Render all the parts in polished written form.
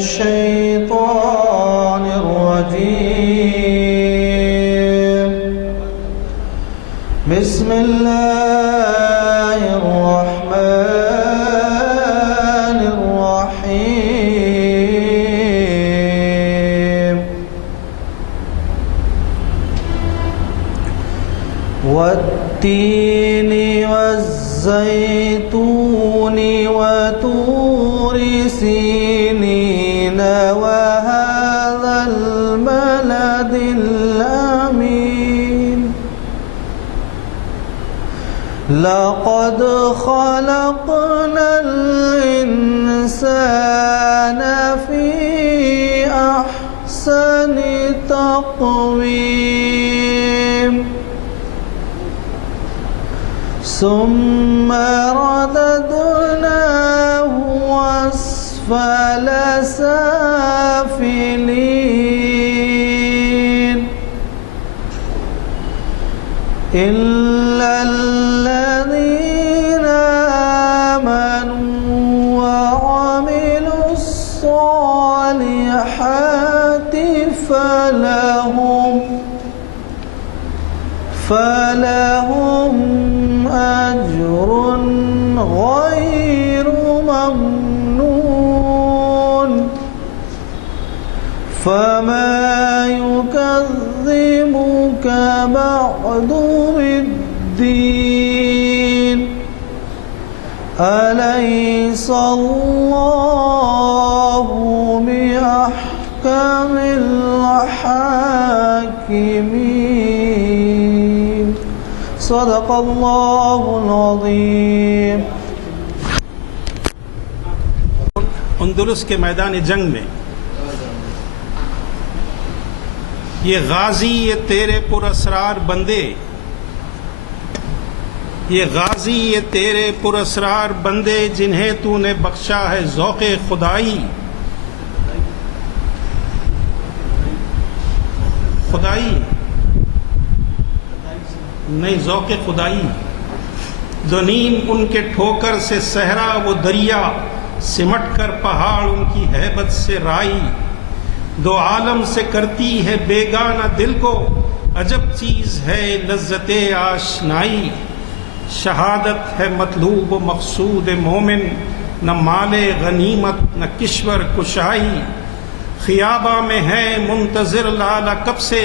الشيطان الرجيم. بسم الله الرحمن الرحيم. والتين والزيتون وطور سينين وهذا البلد الأمين. لقد خلقنا الإنسان في أحسن تقويم ثم رددناه أسفل سافلين إلا الذين آمنوا وعملوا الصالحات فلهم أجر غير ممنون. فما يكذبك بعد بالدين. أليس الله بأحكم الحاكمين. صدق اللہ العظیم. اندلس کے میدان جنگ میں یہ غازی، یہ تیرے پراسرار بندے، یہ غازی، یہ تیرے پراسرار بندے جنہیں تو نے بخشا ہے ذوق خدائی. نہیں، ذوق خدائی. زنیم ان کے ٹھوکر سے صحرا وہ دریا، سمٹ کر پہاڑ ان کی ہیبت سے رائی. دو عالم سے کرتی ہے بیگانہ دل کو، عجب چیز ہے لذت آشنائی. شہادت ہے مطلوب و مقصود مومن، نہ مال غنیمت نہ کشور کشائی. خیابہ میں ہے منتظر لالا کب سے،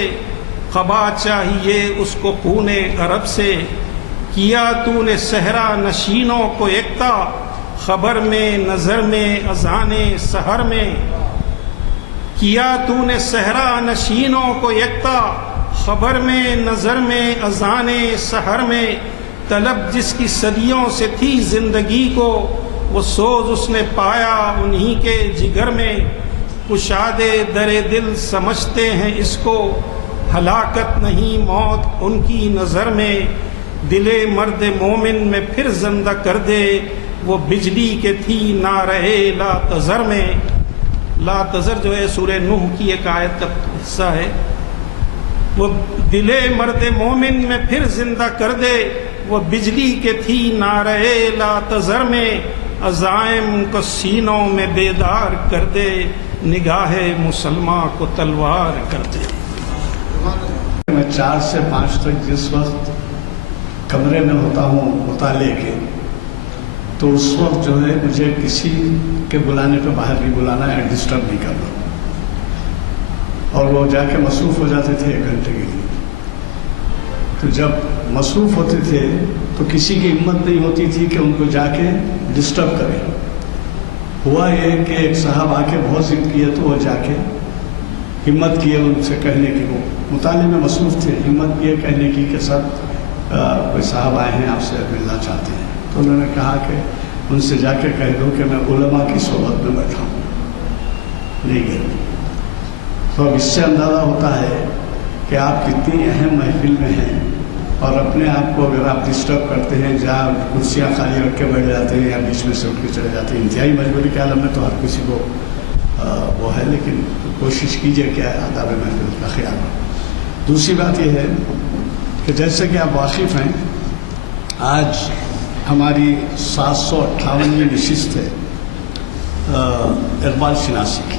قبا چاہیے اس کو خون عرب سے. کیا تو نے صحرا نشینوں کو یکتا، خبر میں نظر میں اذان سحر میں. کیا تو نے صحرا نشینوں کو یکتا، خبر میں نظر میں اذان سحر میں. طلب جس کی صدیوں سے تھی زندگی کو، وہ سوز اس نے پایا انہی کے جگر میں. کشادے در دل سمجھتے ہیں اس کو، ہلاکت نہیں موت ان کی نظر میں. دل مرد مومن میں پھر زندہ کر دے، وہ بجلی کے تھی نہ رہے لا تذر میں. لا تذر جو ہے سورہ نوح کی ایک آیت کا حصہ ہے. وہ دل مرد مومن میں پھر زندہ کر دے، وہ بجلی کے تھی نہ رہے لا تذر میں. عزائم کو سینوں میں بیدار کر دے، نگاہ مسلمہ کو تلوار کر دے. میں 4 سے 5 تک جس وقت کمرے میں ہوتا ہوں مطالعے کے، تو اس وقت جو ہے مجھے کسی کے بلانے پہ باہر نہیں بلانا ہے، ڈسٹرب نہیں کرنا. اور وہ جا کے مصروف ہو جاتے تھے 1 گھنٹے کے لیے. تو جب مصروف ہوتے تھے تو کسی کی ہمت نہیں ہوتی تھی کہ ان کو جا کے ڈسٹرب کرے. ہوا یہ کہ ایک صاحب آ کے بہت ضد کیے تو وہ جا کے ہمت کیے ان سے کہنے کی، وہ مطالعے میں مصروف تھے، ہمت کیے کہنے کی کہ سر کوئی صاحب آئے ہیں آپ سے ملنا چاہتے ہیں. تو انہوں نے کہا کہ ان سے جا کے کہہ دو کہ میں علماء کی صحبت میں بیٹھا ہوں. نہیں گئے. تو اب اس سے اندازہ ہوتا ہے کہ آپ کتنی اہم محفل میں ہیں، اور اپنے آپ کو اگر آپ ڈسٹرب کرتے ہیں، جہاں کرسیاں خالی رکھ کے بیٹھ جاتے ہیں یا بیچ میں سے اٹھ کے چلے جاتے ہیں. انتہائی مجبوری کے عالم میں تو ہر کسی کو وہ ہے، لیکن کوشش کیجئے کہ آداب محفل کا خیال ہو. دوسری بات یہ ہے کہ جیسے کہ آپ واقف ہیں، آج ہماری 758ویں نشست ہے اقبال شناسی کی.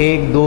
1, 2,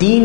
3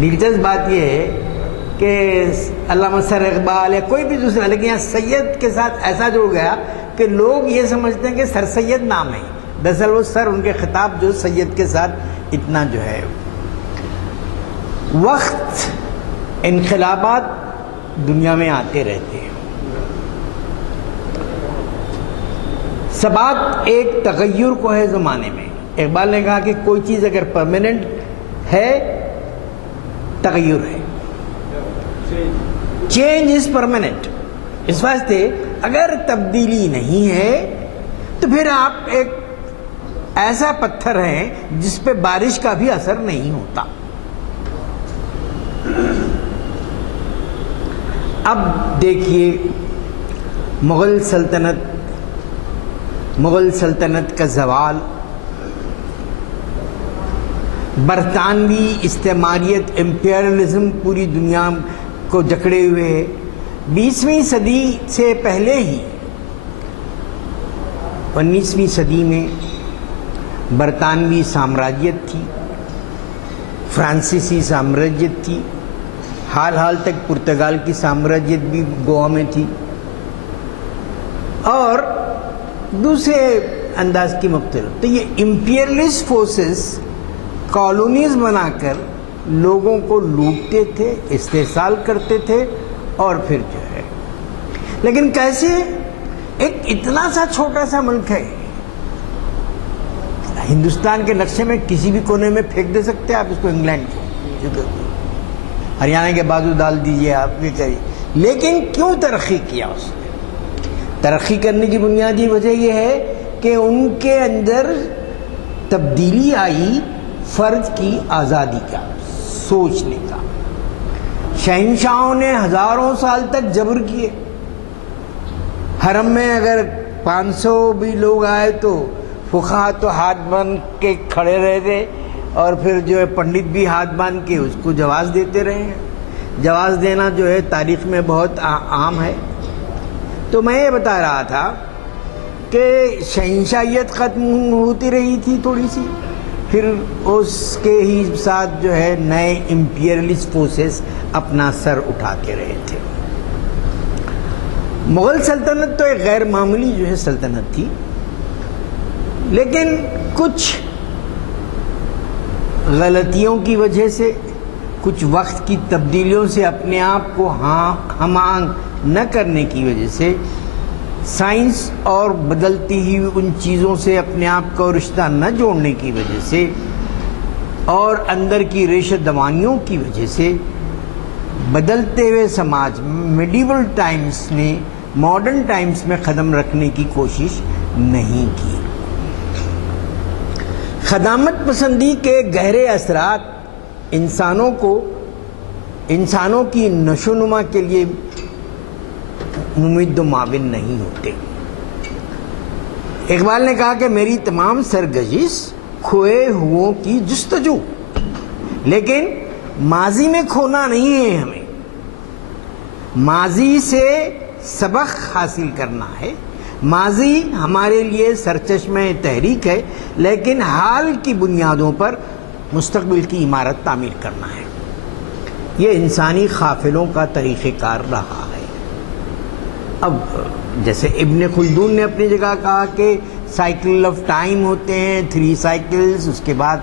دلچسپ بات یہ ہے کہ علامہ سر اقبال یا کوئی بھی دوسرا، لیکن یہاں سید کے ساتھ ایسا جڑ گیا کہ لوگ یہ سمجھتے ہیں کہ سر سید نام ہے، دراصل وہ سر ان کے خطاب جو سید کے ساتھ اتنا جو ہے۔ وقت انقلابات دنیا میں آتے رہتے ہیں، ثبات ایک تغیر کو ہے زمانے میں۔ اقبال نے کہا کہ کوئی چیز اگر پرماننٹ ہے تغیر ہے، چینج از پرماننٹ۔ اس واسطے اگر تبدیلی نہیں ہے تو پھر آپ ایک ایسا پتھر ہیں جس پہ بارش کا بھی اثر نہیں ہوتا۔ اب دیکھیے مغل سلطنت کا زوال، برطانوی استعماریت، امپیرلزم پوری دنیا کو جکڑے ہوئے ہے۔ 20ویں صدی سے پہلے ہی 19ویں صدی میں برطانوی سامراجیت تھی، فرانسیسی سامراجیت تھی، حال تک پرتگال کی سامراجیت بھی گوا میں تھی، اور دوسرے انداز کی مختلف۔ تو یہ امپیرلسٹ فورسز کالونیز بنا کر لوگوں کو لوٹتے تھے، استحصال کرتے تھے، اور پھر جو ہے، لیکن کیسے ایک اتنا سا چھوٹا سا ملک ہے، ہندوستان کے نقشے میں کسی بھی کونے میں پھینک دے سکتے ہیں آپ اس کو، انگلینڈ کو، ہریانہ کے بازو ڈال دیجئے آپ یہ کہیے، لیکن کیوں ترقی کیا اس نے؟ ترقی کرنے کی بنیادی وجہ یہ ہے کہ ان کے اندر تبدیلی آئی فرد کی آزادی کا، سوچنے کا۔ شہنشاہوں نے ہزاروں سال تک جبر کیے، حرم میں اگر 500 بھی لوگ آئے تو فقہا تو ہاتھ باندھ کے کھڑے رہتے، اور پھر جو ہے پنڈت بھی ہاتھ باندھ کے اس کو جواز دیتے رہے ہیں۔ جواز دینا جو ہے تاریخ میں بہت عام ہے۔ تو میں یہ بتا رہا تھا کہ شہنشاہیت ختم ہوتی رہی تھی تھوڑی سی، پھر اس کے ہی ساتھ جو ہے نئے امپیرلسٹ فورسز اپنا سر اٹھاتے رہے تھے۔ مغل سلطنت تو ایک غیر معمولی جو ہے سلطنت تھی، لیکن کچھ غلطیوں کی وجہ سے، کچھ وقت کی تبدیلیوں سے اپنے آپ کو ہم آہنگ نہ کرنے کی وجہ سے، سائنس اور بدلتی ہوئی ان چیزوں سے اپنے آپ کو رشتہ نہ جوڑنے کی وجہ سے، اور اندر کی ریشہ دوانیوں کی وجہ سے، بدلتے ہوئے سماج میڈیول ٹائمز نے ماڈرن ٹائمز میں قدم رکھنے کی کوشش نہیں کی۔ خدامت پسندی کے گہرے اثرات انسانوں کی نشو و نما کے لیے ممید و معاون نہیں ہوتے۔ اقبال نے کہا کہ میری تمام سرگزش کھوئے ہوں کی جستجو، لیکن ماضی میں کھونا نہیں ہے، ہمیں ماضی سے سبق حاصل کرنا ہے۔ ماضی ہمارے لیے سرچشمہ تحریک ہے، لیکن حال کی بنیادوں پر مستقبل کی عمارت تعمیر کرنا ہے۔ یہ انسانی قافلوں کا طریقہ کار رہا ہے۔ اب جیسے ابن خلدون نے اپنی جگہ کہا کہ سائیکل آف ٹائم ہوتے ہیں 3 سائیکلز، اس کے بعد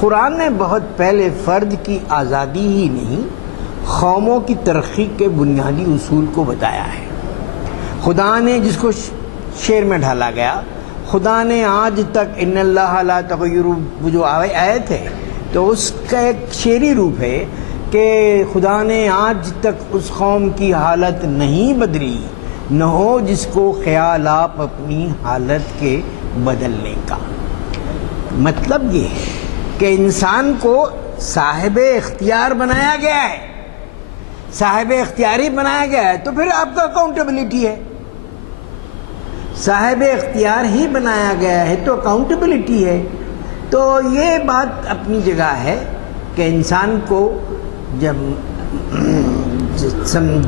قرآن نے بہت پہلے فرد کی آزادی ہی نہیں، قوموں کی ترقی کے بنیادی اصول کو بتایا ہے۔ خدا نے، جس کو شعر میں ڈھالا گیا، خدا نے آج تک ان اللہ لا تغیر، وہ جو آیت ہے تو اس کا ایک شعری روپ ہے کہ خدا نے آج تک اس قوم کی حالت نہیں بدلی، نہ ہو جس کو خیال آپ اپنی حالت کے بدلنے کا۔ مطلب یہ ہے کہ انسان کو صاحب اختیار بنایا گیا ہے، صاحب اختیاری بنایا گیا ہے، تو پھر آپ کا اکاؤنٹیبلٹی ہے۔ صاحب اختیار ہی بنایا گیا ہے تو اکاؤنٹیبلٹی ہے۔ تو یہ بات اپنی جگہ ہے کہ انسان کو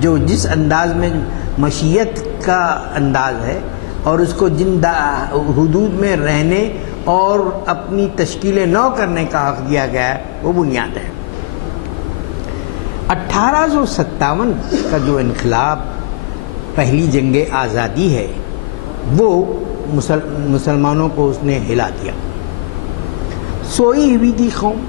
جو جس انداز میں مشیت کا انداز ہے، اور اس کو جن حدود میں رہنے اور اپنی تشکیل نو کرنے کا حق دیا گیا ہے، وہ بنیاد ہے۔ 1857 کا جو انقلاب، پہلی جنگ آزادی ہے، وہ مسلمانوں کو اس نے ہلا دیا۔ سوئی ہوئی تھی قوم،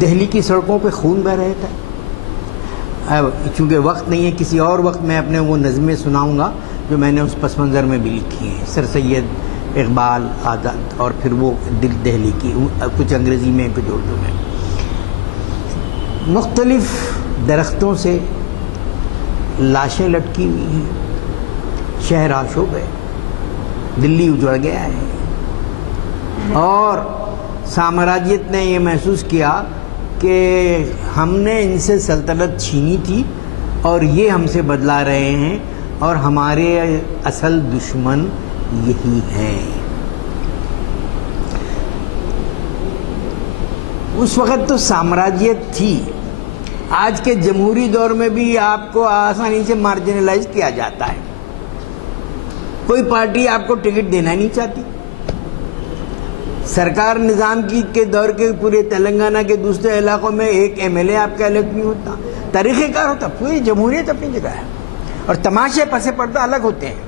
دہلی کی سڑکوں پہ خون بہہ رہا تھا۔ اب چونکہ وقت نہیں ہے، کسی اور وقت میں اپنے وہ نظمیں سناؤں گا جو میں نے اس پس منظر میں بھی لکھی ہیں، سر سید اقبال آزاد، اور پھر وہ دل دہلی کی، کچھ انگریزی میں کچھ اردو میں۔ مختلف درختوں سے لاشیں لٹکی ہوئی ہیں، شہر آشوب ہے، دلی اجڑ گیا ہے، اور سامراجیت نے یہ محسوس کیا کہ ہم نے ان سے سلطنت چھینی تھی اور یہ ہم سے بدلا رہے ہیں، اور ہمارے اصل دشمن یہی ہیں۔ اس وقت تو سامراجیت تھی، آج کے جمہوری دور میں بھی آپ کو آسانی سے مارجنلائز کیا جاتا ہے، کوئی پارٹی آپ کو ٹکٹ دینا نہیں چاہتی۔ سرکار نظام کے دور کے پورے تلنگانہ کے دوسرے علاقوں میں ایک ایم ایل اے آپ کا الیکٹ نہیں ہوتا، طریقہ کار ہوتا، پوری جمہوریت اپنی جگہ ہے۔ اور تماشے پس پردہ الگ ہوتے ہیں،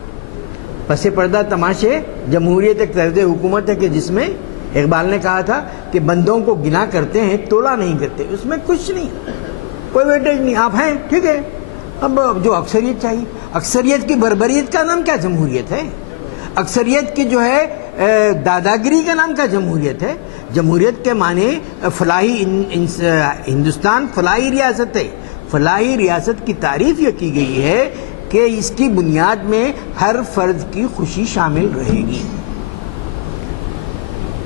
پس پردہ تماشے، جمہوریت ایک طرز حکومت ہے کہ جس میں اقبال نے کہا تھا کہ بندوں کو گنا کرتے ہیں، تولا نہیں کرتے، اس میں کچھ نہیں، کوئی ویٹیج نہیں، آپ ہیں ٹھیک ہے۔ اب جو اکثریت چاہیے، اکثریت کی بربریت کا نام کیا جمہوریت ہے؟ اکثریت کی جو ہے داداگری کا نام کیا جمہوریت ہے؟ جمہوریت کے معنی فلاحی ہندوستان فلاحی ریاست ہے، فلاحی ریاست کی تعریف یہ کی گئی ہے کہ اس کی بنیاد میں ہر فرد کی خوشی شامل رہے گی۔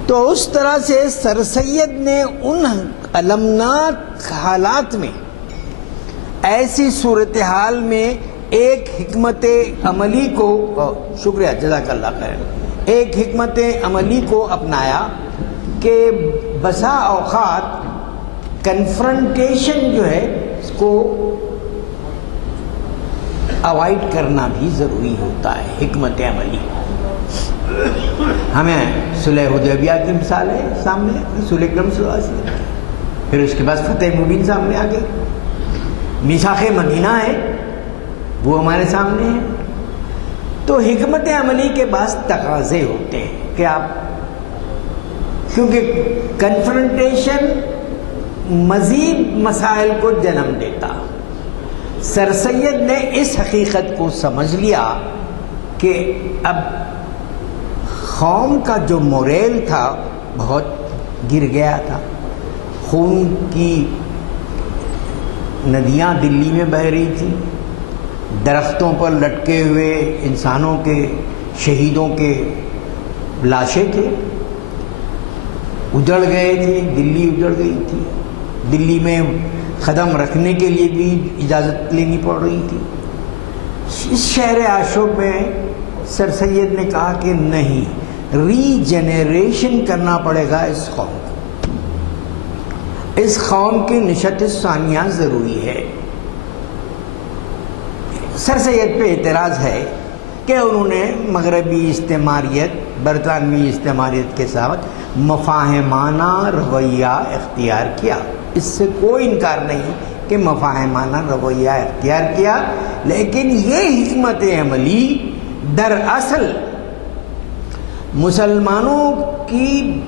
تو اس طرح سے سر سید نے ان المناک حالات میں، ایسی صورتحال میں ایک حکمت عملی کو، شکریہ جزاک اللہ خیر، ایک حکمت عملی کو اپنایا کہ بسا اوقات کنفرنٹیشن جو ہے اس کو اوائڈ کرنا بھی ضروری ہوتا ہے۔ حکمت عملی ہمیں صلح حدیبیہ کی مثال ہے سامنے، رسول اکرم صلی اللہ علیہ وسلم، پھر اس کے بعد فتح مبین سامنے آ گئی، میثاق مدینہ ہے وہ ہمارے سامنے ہے۔ تو حکمت عملی کے بعض تقاضے ہوتے ہیں کہ آپ، کیونکہ کنفرنٹیشن مزید مسائل کو جنم دیتا۔ سر سید نے اس حقیقت کو سمجھ لیا کہ اب قوم کا جو موریل تھا بہت گر گیا تھا، خون کی ندیاں دلی میں بہہ رہی تھیں، درختوں پر لٹکے ہوئے انسانوں کے، شہیدوں کے لاشیں تھے، اجڑ گئے تھے، دلی اجڑ گئی تھی، دلی میں قدم رکھنے کے لیے بھی اجازت لینی پڑ رہی تھی۔ اس شہر آشوب میں سر سید نے کہا کہ نہیں، ری جنریشن کرنا پڑے گا اس قوم کو، اس قوم کی نشت ثانیہ ضروری ہے۔ سر سید پہ اعتراض ہے کہ انہوں نے مغربی استعماریت، برطانوی استعماریت کے ساتھ مفاہمانہ رویہ اختیار کیا، اس سے کوئی انکار نہیں کہ مفاہمانہ رویہ اختیار کیا، لیکن یہ حکمت عملی دراصل مسلمانوں کی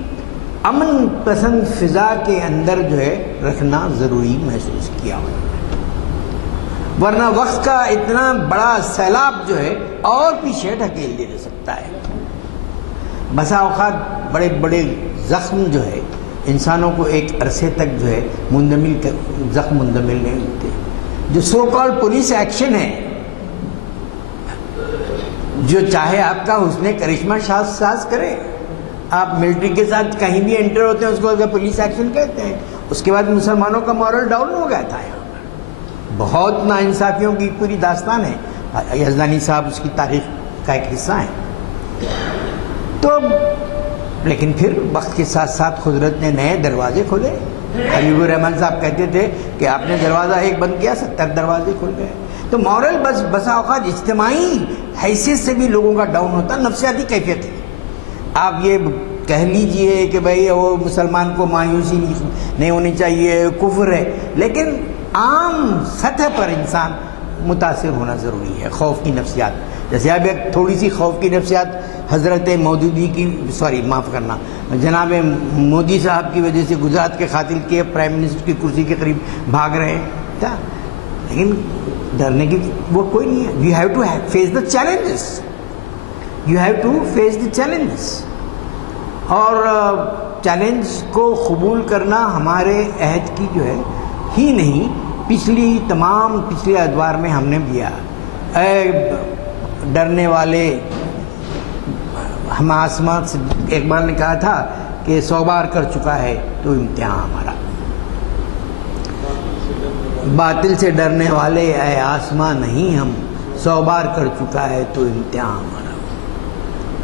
امن پسند فضا کے اندر جو ہے رکھنا ضروری محسوس کیا، ورنہ وقت کا اتنا بڑا سیلاب جو ہے اور پیچھے ڈھکیل دے سکتا ہے۔ بسا اوقات بڑے بڑے زخم جو ہے انسانوں کو ایک عرصے تک جو ہے زخم مندمل نہیں ہوتے۔ جو سو کال پولیس ایکشن ہے، جو چاہے آپ کا حسن کرشمہ ساز کرے، آپ ملٹری کے ساتھ کہیں بھی انٹر ہوتے ہیں اس کو پولیس ایکشن کہتے ہیں۔ اس کے بعد مسلمانوں کا مورل ڈاؤن ہو گیا تھا، یہاں پر بہت ناانصافیوں کی پوری داستان ہے، یزدانی صاحب اس کی تاریخ کا ایک حصہ ہیں۔ تو لیکن پھر وقت کے ساتھ ساتھ قدرت نے نئے دروازے کھولے۔ حبیب الرحمن صاحب کہتے تھے کہ آپ نے دروازہ ایک بند کیا، 70 دروازے کھل گئے۔ تو مورل بسا اوقات اجتماعی حیثیت سے بھی لوگوں کا ڈاؤن ہوتا، نفسیاتی کیفیت ہے۔ آپ یہ کہہ لیجئے کہ بھئی وہ مسلمان کو مایوسی نہیں ہونی چاہیے، کفر ہے، لیکن عام سطح پر انسان متاثر ہونا ضروری ہے خوف کی نفسیات. جیسے اب ایک تھوڑی سی خوف کی نفسیات حضرت مودودی کی معاف کرنا جناب مودی صاحب کی وجہ سے گجرات کے قاتل کے پرائم منسٹر کی کرسی کے قریب بھاگ رہے ہیں کیا، لیکن ڈرنے کی وہ کوئی نہیں ہے. You have to face the challenges, you have to face the challenges. اور چیلنج کو قبول کرنا ہمارے عہد کی جو ہے ہی نہیں، پچھلے ادوار میں ہم نے دیا. اے ڈرنے والے، ہم آسمان سے اقبال نے کہا تھا کہ 100 بار کر چکا ہے تو امتحان ہمارا. باطل سے ڈرنے والے اے آسمان نہیں، ہم 100 بار کر چکا ہے تو امتحان ہمارا.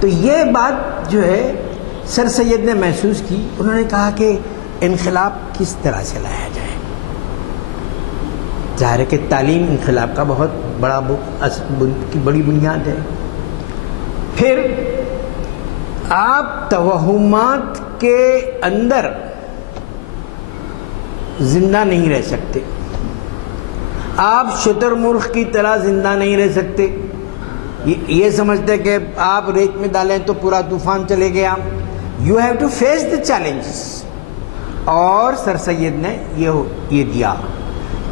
تو یہ بات جو ہے سر سید نے محسوس کی. انہوں نے کہا کہ انقلاب کس طرح سے لایا جائے. ظاہر ہے کہ تعلیم انقلاب کا بہت بڑی بنیاد ہے. پھر آپ توہمات کے اندر زندہ نہیں رہ سکتے، آپ شتر مرغ کی طرح زندہ نہیں رہ سکتے. یہ سمجھتے کہ آپ ریت میں ڈالیں تو پورا طوفان چلے گیا. You have to face the challenges. اور سر سید نے یہ دیا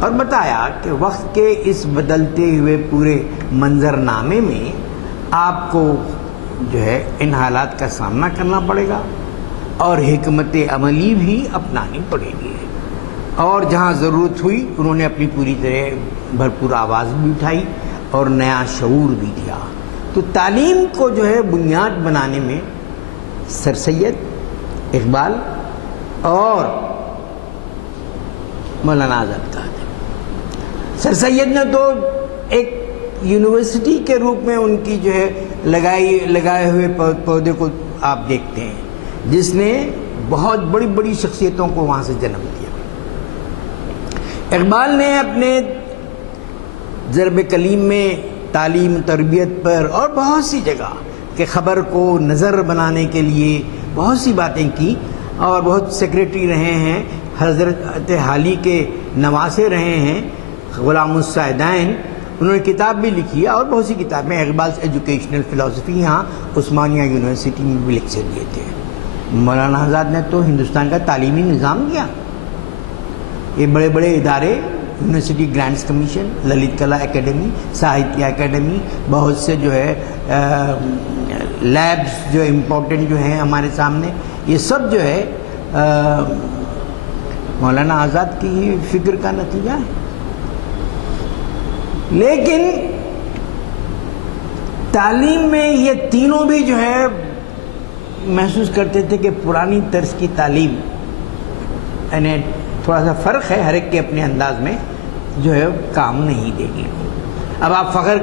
اور بتایا کہ وقت کے اس بدلتے ہوئے پورے منظرنامے میں آپ کو جو ہے ان حالات کا سامنا کرنا پڑے گا اور حکمت عملی بھی اپنانی پڑے گی. اور جہاں ضرورت ہوئی انہوں نے اپنی پوری طرح بھرپور آواز بھی اٹھائی اور نیا شعور بھی دیا. تو تعلیم کو جو ہے بنیاد بنانے میں سر سید، اقبال اور مولانا آزاد کا. سر سید نے تو ایک یونیورسٹی کے روپ میں ان کی جو ہے لگائے ہوئے پودے کو آپ دیکھتے ہیں، جس نے بہت بڑی بڑی شخصیتوں کو وہاں سے جنم دیا. اقبال نے اپنے ضرب کلیم میں تعلیم تربیت پر اور بہت سی جگہ کہ خبر کو نظر بنانے کے لیے بہت سی باتیں کی اور بہت سیکریٹری رہے ہیں، حضرت حالی کے نواسے رہے ہیں، غلام السعدین. انہوں نے کتاب بھی لکھی ہے اور بہت سی کتابیں. اقبال ایجوکیشنل فلسفی یہاں عثمانیہ یونیورسٹی میں بھی لیکچر دیے تھے. مولانا آزاد نے تو ہندوستان کا تعلیمی نظام کیا. یہ بڑے بڑے ادارے، university grants commission, Lalit Kala academy, Sahitya academy, بہت سے جو ہے لیبس جو امپورٹنٹ جو ہیں ہمارے سامنے، یہ سب جو ہے مولانا آزاد کی ہی فکر کا نتیجہ ہے. لیکن تعلیم میں یہ تینوں بھی جو ہے محسوس کرتے تھے کہ پرانی طرز کی تعلیم، یعنی تھوڑا سا فرق ہے ہر ایک کے اپنے انداز میں، جو ہے کام نہیں دے گی. اب آپ فخر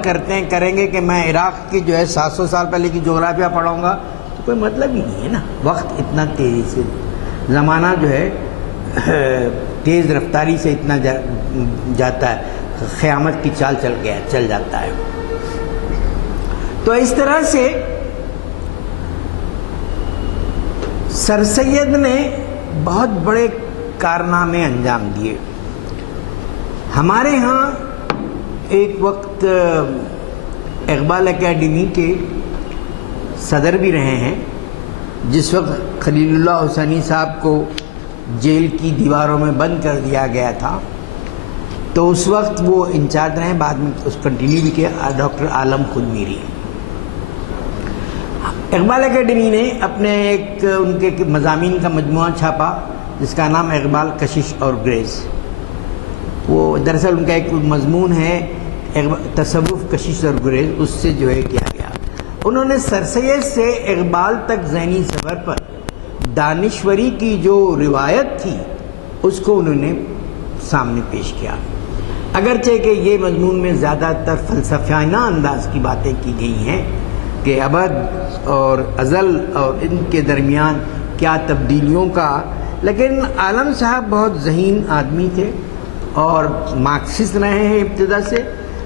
کریں گے کہ میں عراق کی جو ہے 700 سال پہلے کی جغرافیہ پڑھاؤں گا تو کوئی مطلب ہی نہیں ہے نا. وقت اتنا تیزی سے، زمانہ جو ہے تیز رفتاری سے اتنا جاتا ہے، قیامت کی چال چل جاتا ہے. تو اس طرح سے سر سید نے بہت بڑے کارنامے انجام دیے. ہمارے ہاں ایک وقت اقبال اکیڈمی کے صدر بھی رہے ہیں. جس وقت خلیل اللہ حسینی صاحب کو جیل کی دیواروں میں بند کر دیا گیا تھا تو اس وقت وہ انچارج رہے، بعد میں اس کنٹینیو بھی کیا ڈاکٹر عالم خود میری. اقبال اکیڈمی نے اپنے ایک ان کے مضامین کا مجموعہ چھاپا جس کا نام اقبال کشش اور گریز. وہ دراصل ان کا ایک مضمون ہے تصوف کشش اور گریز، اس سے جو ہے کیا گیا. انہوں نے سر سید سے اقبال تک ذہنی سفر پر دانشوری کی جو روایت تھی اس کو انہوں نے سامنے پیش کیا. اگرچہ کہ یہ مضمون میں زیادہ تر فلسفیانہ انداز کی باتیں کی گئی ہیں کہ ابد اور ازل اور ان کے درمیان کیا تبدیلیوں کا، لیکن عالم صاحب بہت ذہین آدمی تھے اور مارکسسٹ رہے ہیں ابتدا سے،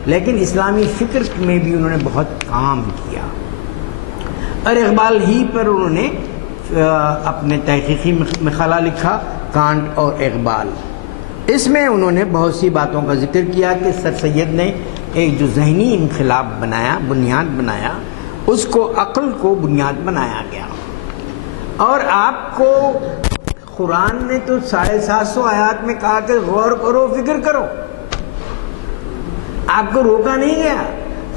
لیکن اسلامی فکر میں بھی انہوں نے بہت کام کیا. اور اقبال ہی پر انہوں نے اپنے تحقیقی مقالہ لکھا، کانٹ اور اقبال۔ اس میں انہوں نے بہت سی باتوں کا ذکر کیا کہ سر سید نے ایک جو ذہنی انقلاب بنایا، بنیاد بنایا، اس کو عقل کو بنیاد بنایا گیا۔ اور آپ کو قرآن نے تو 750 آیات میں کہا کہ غور کرو، فکر کرو، آپ کو روکا نہیں گیا۔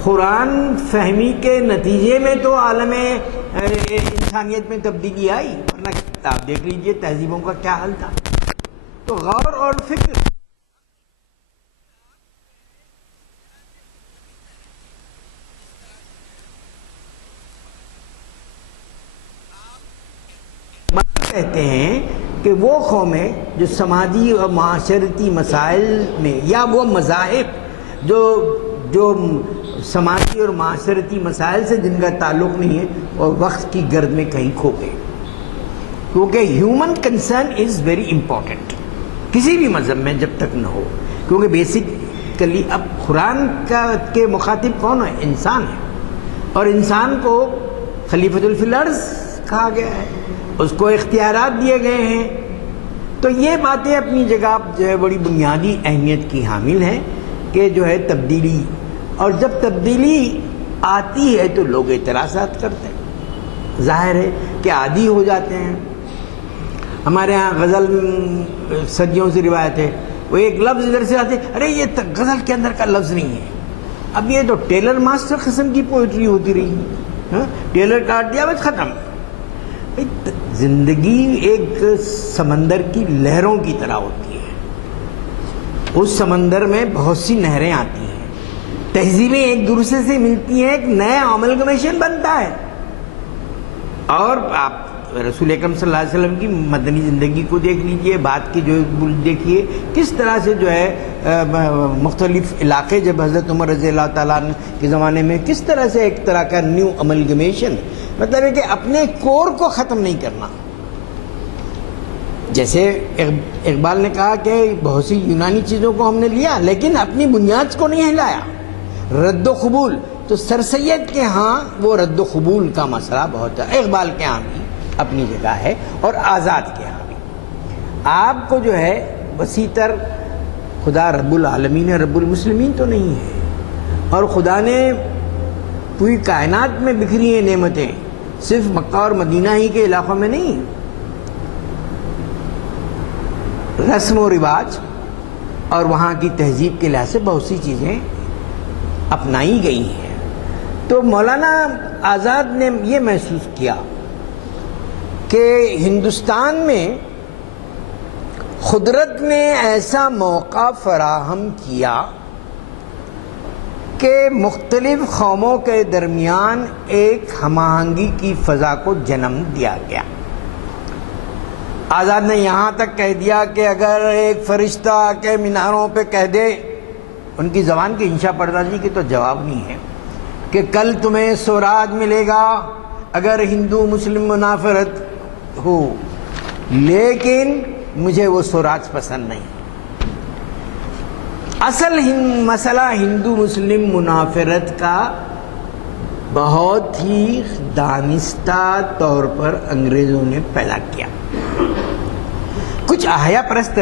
قرآن فہمی کے نتیجے میں تو عالم انسانیت میں تبدیلی آئی، ورنہ آپ دیکھ لیجئے تہذیبوں کا کیا حال تھا۔ تو غور اور فکر کہتے ہیں کہ وہ قومیں جو سماجی اور معاشرتی مسائل میں، یا وہ مذاہب جو سماجی اور معاشرتی مسائل سے جن کا تعلق نہیں ہے اور وقت کی گرد میں کہیں کھو گئے، کیونکہ human concern is very important کسی بھی مذہب میں جب تک نہ ہو، کیونکہ بیسیکلی اب قرآن کے مخاطب کون ہے؟ انسان ہے، اور انسان کو خلیفۃ فی الارض کہا گیا ہے، اس کو اختیارات دیے گئے ہیں۔ تو یہ باتیں اپنی جگہ جو ہے بڑی بنیادی اہمیت کی حامل ہیں کہ جو ہے تبدیلی، اور جب تبدیلی آتی ہے تو لوگ اعتراضات کرتے ہیں، ظاہر ہے کہ عادی ہو جاتے ہیں۔ ہمارے ہاں غزل صدیوں سے روایت ہے، وہ ایک لفظ ادھر سے آتے، ارے یہ غزل کے اندر کا لفظ نہیں ہے، اب یہ تو ٹیلر ماسٹر قسم کی پوئٹری ہوتی رہی، ٹیلر کاٹ دیا بس ختم۔ زندگی ایک سمندر کی لہروں کی طرح ہوتی ہے، اس سمندر میں بہت سی نہریں آتی ہیں، تہذیبیں ایک دوسرے سے ملتی ہیں، ایک نیا املگمیشن بنتا ہے۔ اور آپ رسول اکرم صلی اللہ علیہ وسلم کی مدنی زندگی کو دیکھ لیجئے، بات کی جو دیکھیے کس طرح سے جو ہے مختلف علاقے جب حضرت عمر رضی اللہ تعالیٰ عنہ کے زمانے میں کس طرح سے ایک طرح کا نیو املگمیشن، مطلب ہے کہ اپنے کور کو ختم نہیں کرنا۔ جیسے اقبال نے کہا کہ بہت سی یونانی چیزوں کو ہم نے لیا لیکن اپنی بنیاد کو نہیں ہلایا، رد و قبول۔ تو سر سید کے ہاں وہ رد و قبول کا مسئلہ بہت ہے، اقبال کے ہاں بھی اپنی جگہ ہے، اور آزاد کے ہاں بھی۔ آپ کو جو ہے وسیع تر خدا رب العالمین رب المسلمین تو نہیں ہے، اور خدا نے پوری کائنات میں بکھری ہیں نعمتیں، صرف مکہ اور مدینہ ہی کے علاقوں میں نہیں۔ رسم و رواج اور وہاں کی تہذیب کے لحاظ سے بہت سی چیزیں اپنائی گئی ہیں۔ تو مولانا آزاد نے یہ محسوس کیا کہ ہندوستان میں قدرت نے ایسا موقع فراہم کیا کہ مختلف قوموں کے درمیان ایک ہم آہنگی کی فضا کو جنم دیا گیا۔ آزاد نے یہاں تک کہہ دیا کہ اگر ایک فرشتہ آ کے میناروں پہ کہہ دے، ان کی زبان کی انشا پردازی کی تو جواب نہیں ہے، کہ کل تمہیں سوراج ملے گا اگر ہندو مسلم منافرت ہو، لیکن مجھے وہ سوراج پسند نہیں۔ اصل مسئلہ ہندو مسلم منافرت کا بہت ہی دانستہ طور پر انگریزوں نے پیدا کیا۔ کچھ احیا پرست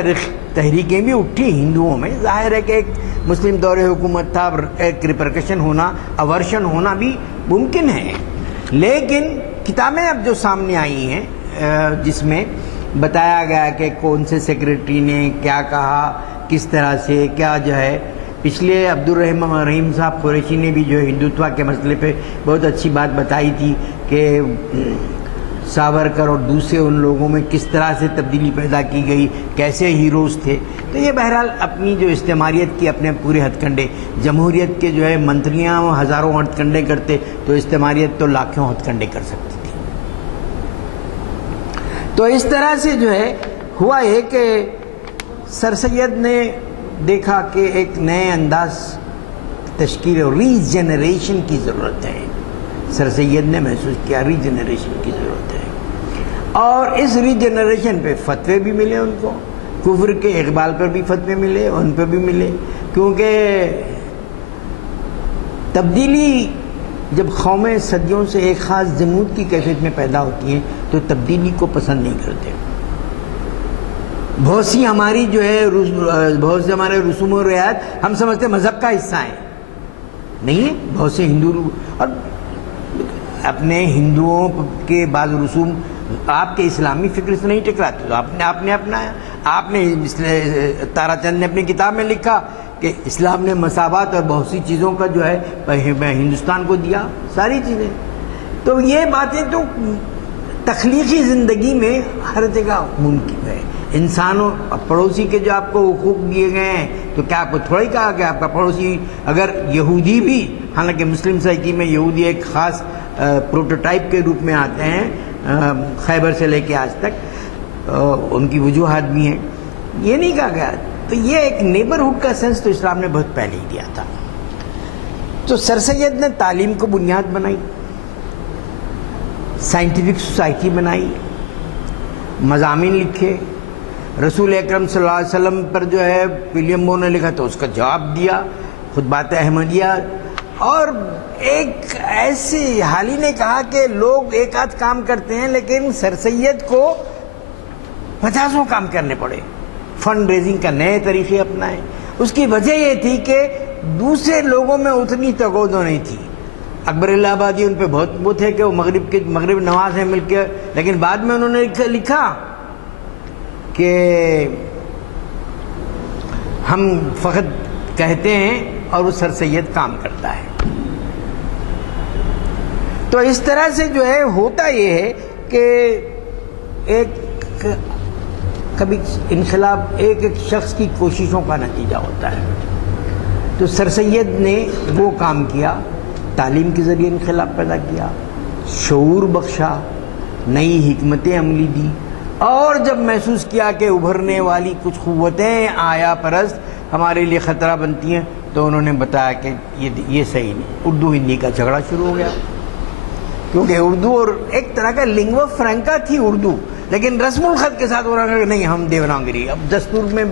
تحریکیں بھی اٹھی ہندوؤں میں، ظاہر ہے کہ ایک مسلم دور حکومت تھا، ایک ریپرکشن ہونا، اورشن ہونا بھی ممکن ہے، لیکن کتابیں اب جو سامنے آئی ہیں جس میں بتایا گیا کہ کون سے سیکریٹری نے کیا کہا، کس طرح سے کیا جو ہے، پچھلے عبدالرحیم صاحب قریشی نے بھی جو ہندوتوا کے مسئلے پہ بہت اچھی بات بتائی تھی کہ ساورکر اور دوسرے ان لوگوں میں کس طرح سے تبدیلی پیدا کی گئی، کیسے ہیروز تھے۔ تو یہ بہرحال اپنی جو استعماریت کی اپنے پورے ہتھ کنڈے، جمہوریت کے جو ہے منتریاں ہزاروں ہتھ کنڈے کرتے تو استعماریت تو لاکھوں ہتھ کنڈے کر سکتی تھی۔ تو اس طرح سے جو ہے ہوا ہے کہ سر سید نے دیکھا کہ ایک نئے انداز تشکیل اور ری جنریشن کی ضرورت ہے۔ سر سید نے محسوس کیا ری جنریشن کی ضرورت ہے، اور اس ری جنریشن پہ فتوے بھی ملے ان کو، کفر کے اقبال پر بھی فتوے ملے، ان پہ بھی ملے، کیونکہ تبدیلی جب قومیں صدیوں سے ایک خاص جمود کی کیفیت میں پیدا ہوتی ہیں تو تبدیلی کو پسند نہیں کرتے. بہت سی ہماری جو ہے بہت سے ہمارے رسوم و روایات ہم سمجھتے مذہب کا حصہ ہیں، نہیں ہے. بہت سے ہندو اور اپنے ہندوؤں کے بعض رسوم آپ کے اسلامی فکر سے نہیں ٹکراتے، تو آپ نے اپنایا. آپ نے تارا چند نے اپنی کتاب میں لکھا کہ اسلام نے مساوات اور بہت سی چیزوں کا جو ہے ہندوستان کو دیا، ساری چیزیں. تو یہ باتیں تو تخلیقی زندگی میں ہر جگہ ممکن ہے. انسانوں پڑوسی کے جو آپ کو حقوق دیے گئے ہیں تو کیا آپ کو تھوڑا ہی کہا کہ آپ کا پڑوسی اگر یہودی بھی، حالانکہ مسلم سائیکی میں یہودی ایک خاص پروٹوٹائپ کے روپ میں آتے ہیں خیبر سے لے کے آج تک، ان کی وجوہات بھی ہیں، یہ نہیں کہا گیا. تو یہ ایک نیبرہڈ کا سینس تو اسلام نے بہت پہلے ہی دیا تھا. تو سر سید نے تعلیم کو بنیاد بنائی، سائنٹیفک سوسائٹی بنائی، مضامین لکھے. رسول اکرم صلی اللہ علیہ وسلم پر جو ہے ولیم مو نے لکھا تو اس کا جواب دیا، خطبات احمدیہ. اور ایک ایسی حال ہی نے کہا کہ لوگ ایک آدھ کام کرتے ہیں لیکن سر سید کو 50 کام کرنے پڑے. فنڈ ریزنگ کا نئے طریقے اپنائے. اس کی وجہ یہ تھی کہ دوسرے لوگوں میں اتنی تگودو نہیں تھی. اکبر اللہ آبادی ان پہ بہت وہ تھے کہ وہ مغرب نواز ہیں مل کے، لیکن بعد میں انہوں نے لکھا کہ ہم فقط کہتے ہیں اور وہ سر سید کام کرتا ہے. تو اس طرح سے جو ہے ہوتا یہ ہے کہ ایک کبھی انقلاب ایک شخص کی کوششوں کا نتیجہ ہوتا ہے. تو سر سید نے وہ کام کیا، تعلیم کے ذریعے انقلاب پیدا کیا، شعور بخشا، نئی حکمت عملی دی، اور جب محسوس کیا کہ ابھرنے والی کچھ قوتیں آیا پرست ہمارے لیے خطرہ بنتی ہیں تو انہوں نے بتایا کہ یہ صحیح نہیں. اردو ہندی کا جھگڑا شروع ہو گیا، کیونکہ اردو اور ایک طرح کا لنگوا فرینکا تھی اردو، لیکن رسم الخط کے ساتھ انہوں نے نہیں ہم دیوناگری، اب دستور میں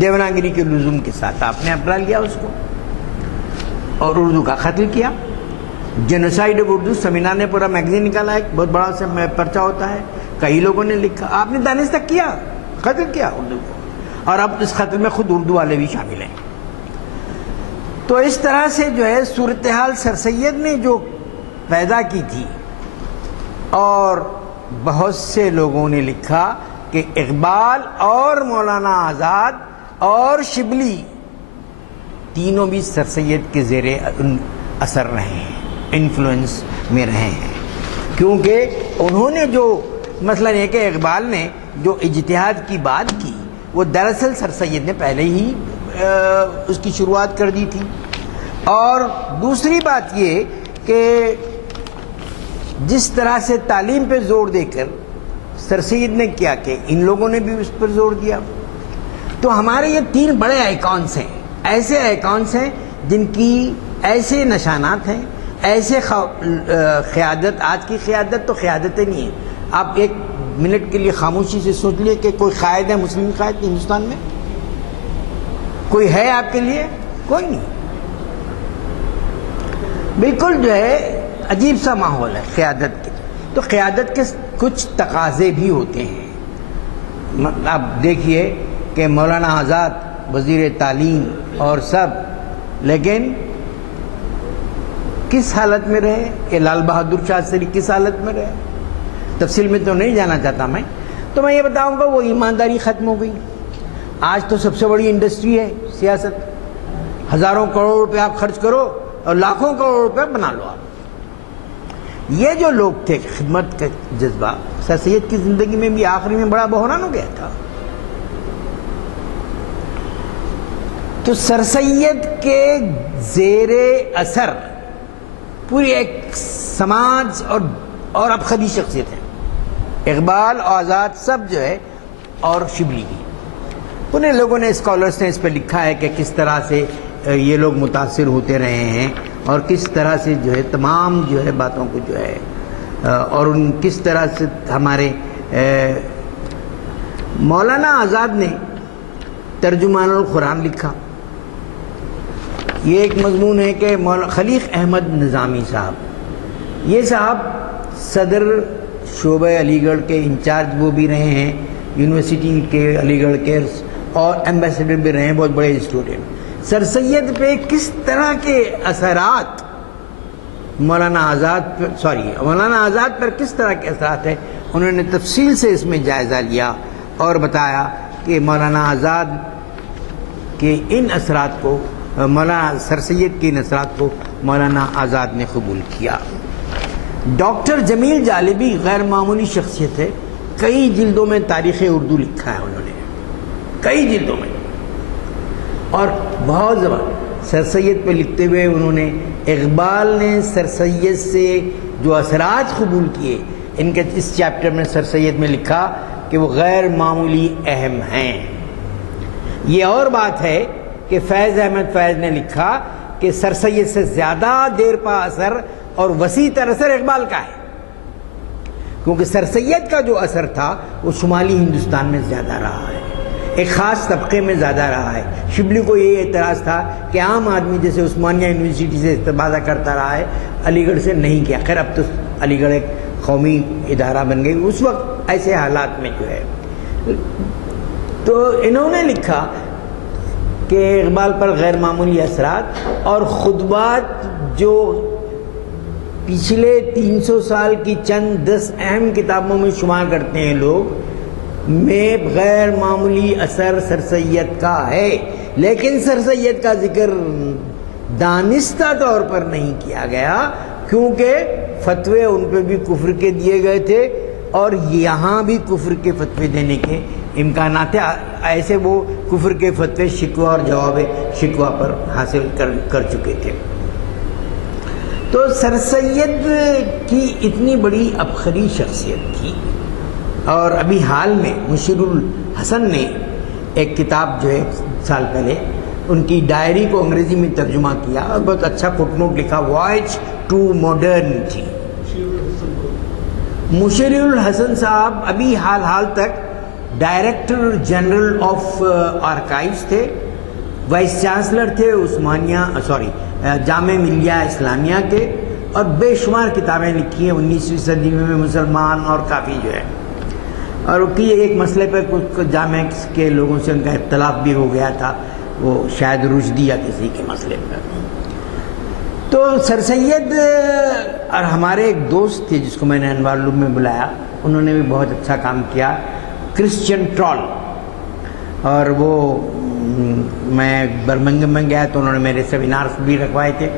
دیوناگری کے لزوم کے ساتھ آپ نے اپنا لیا اس کو اور اردو کا قتل کیا. جینوسائیڈ آف اردو سمینا نے پورا میگزین نکالا، ایک بہت بڑا سے پرچہ ہوتا ہے، کئی لوگوں نے لکھا. آپ نے دانستہ کیا، قتل کیا اردو کو، اور اب اس قتل میں خود اردو والے بھی شامل ہیں. تو اس طرح سے جو ہے صورتحال سر سید نے جو پیدا کی تھی. اور بہت سے لوگوں نے لکھا کہ اقبال اور مولانا آزاد اور شبلی تینوں بھی سر سید کے زیر اثر رہے ہیں، انفلوئنس میں رہے ہیں. کیونکہ انہوں نے جو مثلا یہ کہ اقبال نے جو اجتہاد کی بات کی وہ دراصل سر سید نے پہلے ہی اس کی شروعات کر دی تھی. اور دوسری بات یہ کہ جس طرح سے تعلیم پہ زور دے کر سر سید نے کیا کہ ان لوگوں نے بھی اس پر زور دیا. تو ہمارے یہ تین بڑے آئیکانس ہیں، ایسے آئیکانس ہیں جن کی ایسے نشانات ہیں، ایسے قیادت. آج کی قیادت تو قیادتیں نہیں ہیں. آپ ایک منٹ کے لیے خاموشی سے سوچ لیے کہ کوئی قائد ہے مسلم قائد ہندوستان میں؟ کوئی ہے آپ کے لیے؟ کوئی نہیں. بالکل جو ہے عجیب سا ماحول ہے قیادت کے. تو قیادت کے کچھ تقاضے بھی ہوتے ہیں. آپ دیکھیے کہ مولانا آزاد وزیر تعلیم اور سب، لیکن کس حالت میں رہے؟ کہ لال بہادر شاستری کس حالت میں رہے؟ تفصیل میں تو نہیں جانا چاہتا میں. تو میں یہ بتاؤں گا وہ ایمانداری ختم ہو گئی. آج تو سب سے بڑی انڈسٹری ہے سیاست. ہزاروں کروڑ روپے آپ خرچ کرو اور لاکھوں کروڑ روپے بنا لو آپ. یہ جو لوگ تھے خدمت کا جذبہ، سر سید کی زندگی میں بھی آخری میں بڑا بحران ہو گیا تھا. تو سر سید کے زیر اثر پوری ایک سماج اور اب خدی شخصیت ہے. اقبال، آزاد سب جو ہے، اور شبلی بھی. انہیں لوگوں نے اسکالرس نے اس پہ لکھا ہے کہ کس طرح سے یہ لوگ متاثر ہوتے رہے ہیں اور کس طرح سے جو ہے تمام جو ہے باتوں کو جو ہے اور ان کس طرح سے ہمارے مولانا آزاد نے ترجمان القرآن لکھا. یہ ایک مضمون ہے کہ خلیق احمد نظامی صاحب، یہ صاحب صدر شعبہ علی گڑھ کے انچارج وہ بھی رہے ہیں یونیورسٹی کے علی گڑھ کے، اور ایمبیسڈر بھی رہے ہیں، بہت بڑے اسٹوڈنٹ۔ سر سید پہ کس طرح کے اثرات مولانا آزاد پر کس طرح کے اثرات ہیں، انہوں نے تفصیل سے اس میں جائزہ لیا اور بتایا کہ مولانا آزاد کے ان اثرات کو، مولانا سر سید کے ان اثرات کو مولانا آزاد نے قبول کیا۔ ڈاکٹر جمیل جالبی غیر معمولی شخصیت ہے، کئی جلدوں میں تاریخ اردو لکھا ہے انہوں نے، کئی جلدوں میں، اور بہت زبان سر سید پہ لکھتے ہوئے انہوں نے، اقبال نے سر سید سے جو اثرات قبول کیے، ان کے اس چیپٹر میں سر سید میں لکھا کہ وہ غیر معمولی اہم ہیں۔ یہ اور بات ہے کہ فیض احمد فیض نے لکھا کہ سر سید سے زیادہ دیر پا اثر اور وسیع تر اثر اقبال کا ہے، کیونکہ سر سید کا جو اثر تھا وہ شمالی ہندوستان میں زیادہ رہا ہے، ایک خاص طبقے میں زیادہ رہا ہے۔ شبلی کو یہ اعتراض تھا کہ عام آدمی جیسے عثمانیہ یونیورسٹی سے استفادہ کرتا رہا ہے، علی گڑھ سے نہیں کیا۔ خیر اب تو علی گڑھ ایک قومی ادارہ بن گئی، اس وقت ایسے حالات میں جو ہے، تو انہوں نے لکھا کہ اقبال پر غیر معمولی اثرات اور خطبات جو پچھلے 300 سال کی چند 10 اہم کتابوں میں شمار کرتے ہیں لوگ، میں غیر معمولی اثر سر سید کا ہے، لیکن سر سید کا ذکر دانستہ طور پر نہیں کیا گیا، کیونکہ فتوے ان پہ بھی کفر کے دیے گئے تھے اور یہاں بھی کفر کے فتوے دینے کے امکانات تھے، ایسے وہ کفر کے فتوے شکوہ اور جواب شکوہ پر حاصل کر چکے تھے۔ تو سر سید کی اتنی بڑی ابخری شخصیت تھی، اور ابھی حال میں مشیر الحسن نے ایک کتاب جو ہے سال پہلے ان کی ڈائری کو انگریزی میں ترجمہ کیا اور بہت اچھا فٹ نوٹ لکھا، وائج ٹو ماڈرنٹی۔ مشیر الحسن صاحب ابھی حال تک ڈائریکٹر جنرل آف آرکائیوز تھے، وائس چانسلر تھے جامعہ ملیہ اسلامیہ کے، اور بے شمار کتابیں لکھی ہیں 19ویں صدی میں مسلمان اور کافی جو ہے، اور کی ایک مسئلے پہ کچھ جامعہ کے لوگوں سے ان کا اختلاف بھی ہو گیا تھا، وہ شاید رشدی یا کسی کے مسئلے پر۔ تو سر سید اور ہمارے ایک دوست تھے جس کو میں نے انوار العلوم میں بلایا، انہوں نے بھی بہت اچھا کام کیا، کرسچن ٹرال، اور وہ میں برمنگھم میں گیا تو انہوں نے میرے سیمینارز بھی رکھوائے تھے،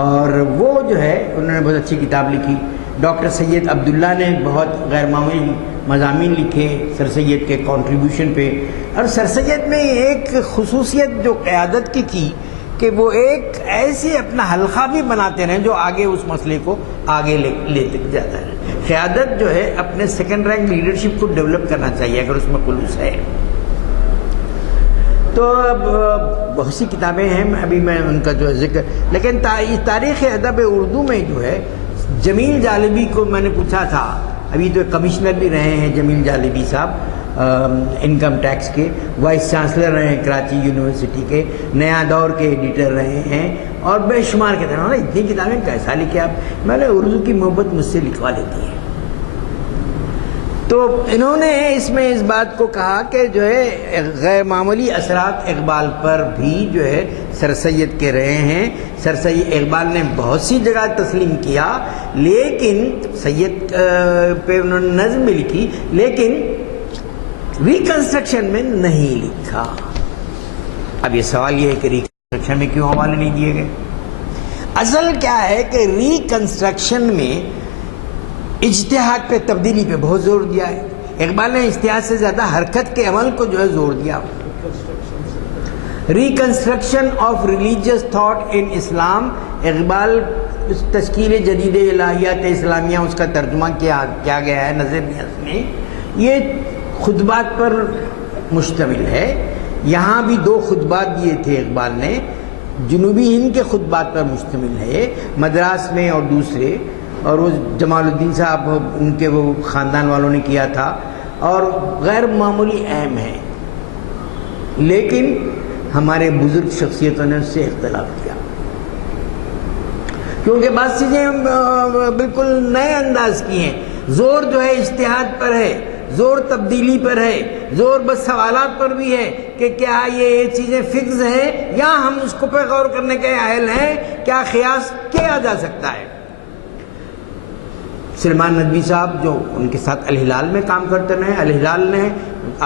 اور وہ جو ہے انہوں نے بہت اچھی کتاب لکھی۔ ڈاکٹر سید عبداللہ نے بہت غیر معمولی مضامین لکھے سر سید کے کنٹریبیوشن پہ، اور سر سید میں ایک خصوصیت جو قیادت کی تھی کہ وہ ایک ایسے اپنا حلقہ بھی بناتے رہے جو آگے اس مسئلے کو آگے لیتے جاتا ہے۔ قیادت جو ہے اپنے سیکنڈ رینک لیڈرشپ کو ڈیولپ کرنا چاہیے اگر اس میں خلوص ہے۔ تو اب بہت سی کتابیں ہیں، ابھی میں ان کا جو ذکر، لیکن تاریخ ادب اردو میں جو ہے جمیل جالبی کو میں نے پوچھا تھا، ابھی تو کمشنر بھی رہے ہیں جمیل جالبی صاحب انکم ٹیکس کے، وائس چانسلر رہے ہیں کراچی یونیورسٹی کے، نیا دور کے ایڈیٹر رہے ہیں، اور بے شمار کتابیں، اتنی کتابیں کیسا لکھے آپ؟ میں نے اردو کی محبت مجھ سے لکھوا لیتی ہے۔ تو انہوں نے اس میں اس بات کو کہا کہ جو ہے غیر معمولی اثرات اقبال پر بھی جو ہے سر سید کے رہے ہیں۔ سر سید اقبال نے بہت سی جگہ تسلیم کیا، لیکن سید پہ انہوں نے نظم بھی لکھی، لیکن ریکنسٹرکشن میں نہیں لکھا۔ اب یہ سوال یہ ہے کہ ریکنسٹرکشن میں کیوں حوالے نہیں دیے گئے؟ اصل کیا ہے کہ ریکنسٹرکشن میں اجتہاد پہ، تبدیلی پہ بہت زور دیا ہے۔ اقبال نے اجتہاد سے زیادہ حرکت کے عمل کو جو ہے زور دیا۔ Reconstruction of religious thought in Islam, Iqbal تشکیل جدید الہیات اسلامیہ اس کا ترجمہ کیا گیا ہے نظر نیاز میں، یہ خطبات پر مشتمل ہے۔ یہاں بھی 2 خطبات دیے تھے اقبال نے، جنوبی ہند کے خطبات پر مشتمل ہے، مدراس میں اور دوسرے، اور وہ جمال الدین صاحب ان کے وہ خاندان والوں نے کیا تھا، اور غیر معمولی اہم ہے۔ لیکن ہمارے بزرگ شخصیتوں نے اس سے اختلاف کیا، کیونکہ بعض چیزیں بالکل نئے انداز کی ہیں. زور جو ہے اجتہاد پر ہے، زور تبدیلی پر ہے، زور بس سوالات پر بھی ہے کہ کیا یہ چیزیں فکس ہیں یا ہم اس کو پہ غور کرنے کے اہل ہیں، کیا قیاس کیا جا سکتا ہے. سلیمان ندوی صاحب جو ان کے ساتھ الہلال میں کام کرتے رہے، الہلال نے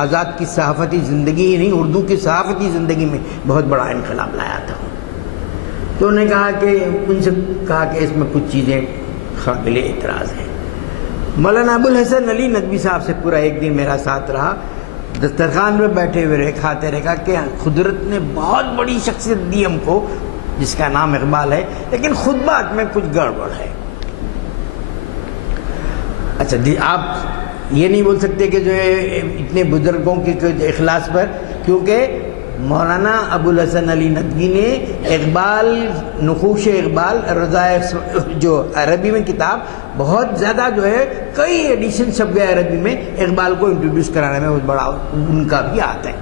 آزاد کی صحافتی زندگی ہی نہیں، اردو کی صحافتی زندگی میں بہت بڑا انقلاب لایا تھا. تو انہوں نے کہا کہ ان سے کہا کہ اس میں کچھ چیزیں قابل اعتراض ہیں. مولانا ابوالحسن علی ندوی صاحب سے پورا ایک دن میرا ساتھ رہا، دسترخوان پہ بیٹھے ہوئے رہے، کھاتے رہے. کہا کہ قدرت نے بہت بڑی شخصیت دی ہم کو جس کا نام اقبال ہے، لیکن خطبات میں کچھ گڑبڑ ہے. اچھا آپ یہ نہیں بول سکتے کہ جو ہے اتنے بزرگوں کے اخلاص پر، کیونکہ مولانا ابوالحسن علی ندوی نے اقبال، نقوش اقبال، رضائے جو عربی میں کتاب بہت زیادہ جو ہے کئی ایڈیشن چھپ گئے عربی میں، اقبال کو انٹروڈیوس کرانے میں بہت بڑا ان کا بھی ہاتھ ہے.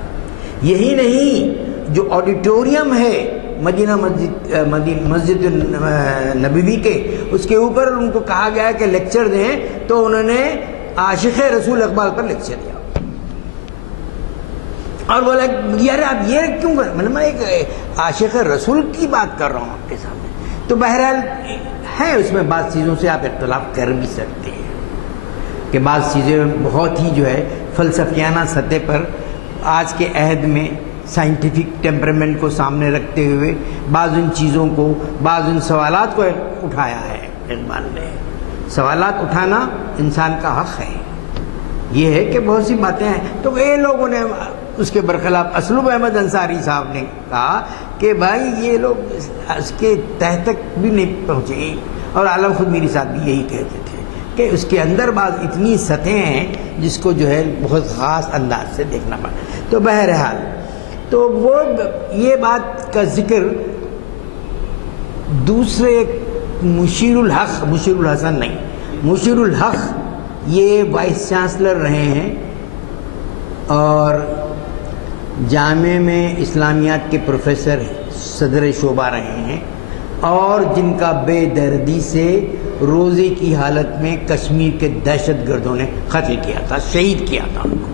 یہی نہیں، جو آڈیٹوریم ہے مدینہ مسجد نبوی کے، اس کے اوپر ان کو کہا گیا کہ لیکچر دیں، تو انہوں نے عاشق رسول اقبال پر لیکچر دیا اور بولا یار آپ یہ کیوں کر، میں ایک عاشق رسول کی بات کر رہا ہوں آپ کے سامنے. تو بہرحال ہے اس میں بعض چیزوں سے آپ اختلاف کر بھی سکتے ہیں کہ بعض چیزیں بہت ہی جو ہے فلسفیانہ سطح پر آج کے عہد میں سائنٹیفک ٹیمپرمنٹ کو سامنے رکھتے ہوئے بعض ان چیزوں کو، بعض ان سوالات کو اٹھایا ہے. اقبال نے سوالات اٹھانا انسان کا حق ہے. یہ ہے کہ بہت سی باتیں ہیں تو یہ لوگوں نے اس کے برخلاف اسلوب احمد انصاری صاحب نے کہا کہ بھائی یہ لوگ اس کے تہ تک بھی نہیں پہنچے، اور عالم خود میری صاحب بھی یہی کہتے تھے کہ اس کے اندر بعض اتنی سطحیں ہیں جس کو جو ہے بہت خاص انداز سے دیکھنا پڑا. تو بہرحال تو وہ یہ بات کا ذکر دوسرے مشیر الحسن نہیں، مشیر الحق یہ وائس چانسلر رہے ہیں اور جامعہ میں اسلامیات کے پروفیسر صدر شعبہ رہے ہیں، اور جن کا بے دردی سے روزے کی حالت میں کشمیر کے دہشت گردوں نے قتل کیا تھا، شہید کیا تھا ان کو.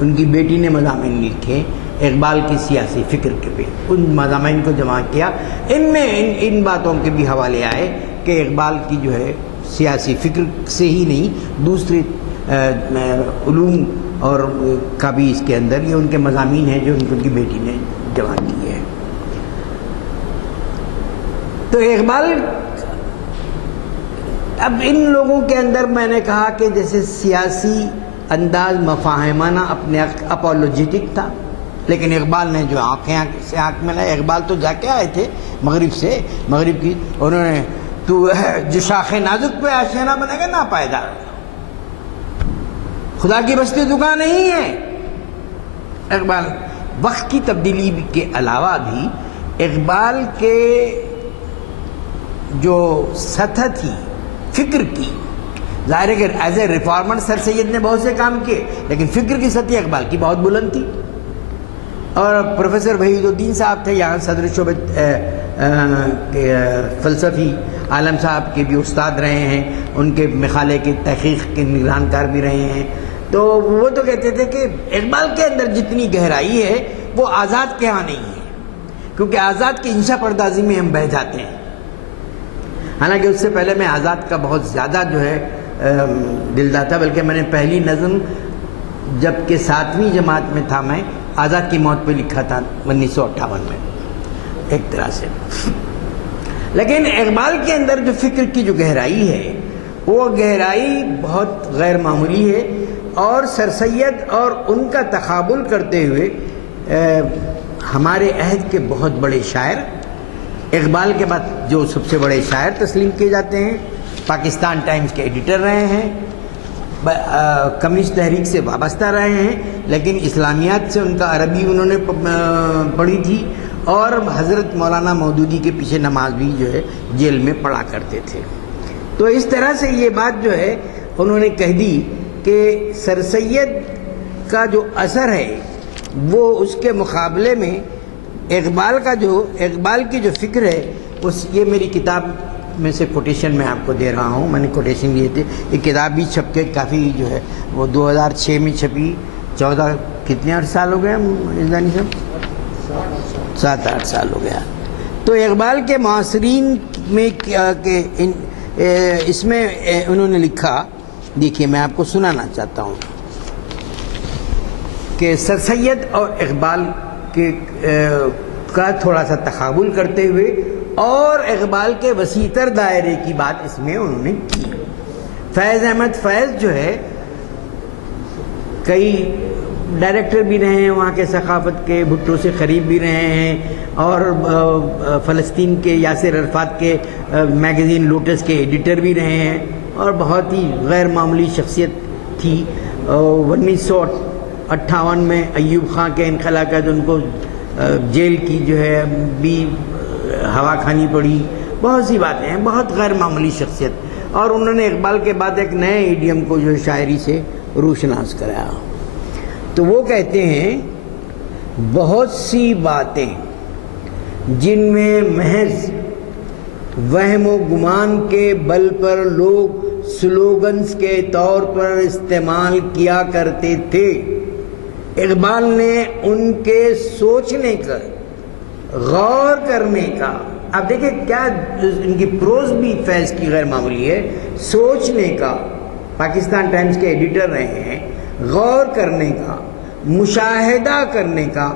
ان کی بیٹی نے مضامین لکھے اقبال کی سیاسی فکر کے پہ، ان مضامین کو جمع کیا. ان میں ان باتوں کے بھی حوالے آئے کہ اقبال کی جو ہے سیاسی فکر سے ہی نہیں دوسرے علوم اور کا بھی اس کے اندر یہ ان کے مضامین ہیں جو ان کی بیٹی نے جمع کی ہے. تو اقبال اب ان لوگوں کے اندر میں نے کہا کہ جیسے سیاسی انداز مفاہمانہ اپنے اپولوجیٹک تھا، لیکن اقبال نے جو آنکھیں سے آنکھ میں لائے، اقبال تو جا کے آئے تھے مغرب سے، مغرب کی، انہوں نے تو جو شاخ نازک پہ آشیانہ بنے گا نا پائیدار، خدا کی بستی دکان نہیں ہے. اقبال وقت کی تبدیلی کے علاوہ بھی اقبال کے جو سطح تھی فکر کی، ظاہر ہے کہ ایز اے ریفارمر سر سید نے بہت سے کام کیے، لیکن فکر کی سطح اقبال کی بہت بلند تھی. اور پروفیسر وحید الدین صاحب تھے یہاں صدر شعبہ فلسفی، عالم صاحب کے بھی استاد رہے ہیں، ان کے مقالے کی تحقیق کے نگران کار بھی رہے ہیں. تو وہ تو کہتے تھے کہ اقبال کے اندر جتنی گہرائی ہے وہ آزاد کے ہاں نہیں ہے، کیونکہ آزاد کی انشا پردازی میں ہم بہہ جاتے ہیں. حالانکہ اس سے پہلے میں آزاد کا بہت زیادہ جو ہے دلدار تھا، بلکہ میں نے پہلی نظم جب کہ 7ویں جماعت میں تھا میں آزاد کی موت پہ لکھا تھا 1958 میں ایک طرح سے. لیکن اقبال کے اندر جو فکر کی جو گہرائی ہے وہ گہرائی بہت غیر معمولی ہے، اور سر سید اور ان کا تقابل کرتے ہوئے ہمارے عہد کے بہت بڑے شاعر، اقبال کے بعد جو سب سے بڑے شاعر تسلیم کیے جاتے ہیں، پاکستان ٹائمز کے ایڈیٹر رہے ہیں، کمیونسٹ تحریک سے وابستہ رہے ہیں، لیکن اسلامیات سے ان کا عربی انہوں نے پڑھی تھی، اور حضرت مولانا مودودی کے پیچھے نماز بھی جو ہے جیل میں پڑھا کرتے تھے. تو اس طرح سے یہ بات جو ہے انہوں نے کہہ دی کہ سر سید کا جو اثر ہے وہ اس کے مقابلے میں اقبال کی جو فکر ہے یہ میری کتاب میں سے کوٹیشن میں آپ کو دے رہا ہوں. میں نے کوٹیشن لیے تھے. یہ کتاب بھی چھپ کے کافی جو ہے وہ 2006 میں چھپی. 14 کتنے 8 سال ہو گئے ازدانی صاحب؟ 7-8 سال ہو گیا. تو اقبال کے معاصرین میں اس میں انہوں نے لکھا، دیکھیے میں آپ کو سنانا چاہتا ہوں کہ سر سید اور اقبال کا تھوڑا سا تقابل کرتے ہوئے اور اقبال کے وسیع تر دائرے کی بات اس میں انہوں نے کی. فیض احمد فیض جو ہے کئی ڈائریکٹر بھی رہے ہیں وہاں کے ثقافت کے، بھٹو سے قریب بھی رہے ہیں، اور فلسطین کے یاسر عرفات کے میگزین لوٹس کے ایڈیٹر بھی رہے ہیں، اور بہت ہی غیر معمولی شخصیت تھی. 1958 میں ایوب خان کے انخلا کا جو ان کو جیل کی جو ہے بھی ہوا کھانی پڑی. بہت سی باتیں ہیں، بہت غیر معمولی شخصیت. اور انہوں نے اقبال کے بعد ایک نئے ایڈیم کو جو شاعری سے روشناس کرایا. تو وہ کہتے ہیں بہت سی باتیں جن میں محض وہم و گمان کے بل پر لوگ سلوگنز کے طور پر استعمال کیا کرتے تھے، اقبال نے ان کے سوچنے کا، غور کرنے کا، اب دیکھیں کیا ان کی پروز بھی فیض کی غیر معمولی ہے، سوچنے کا، پاکستان ٹائمز کے ایڈیٹر رہے ہیں، غور کرنے کا، مشاہدہ کرنے کا،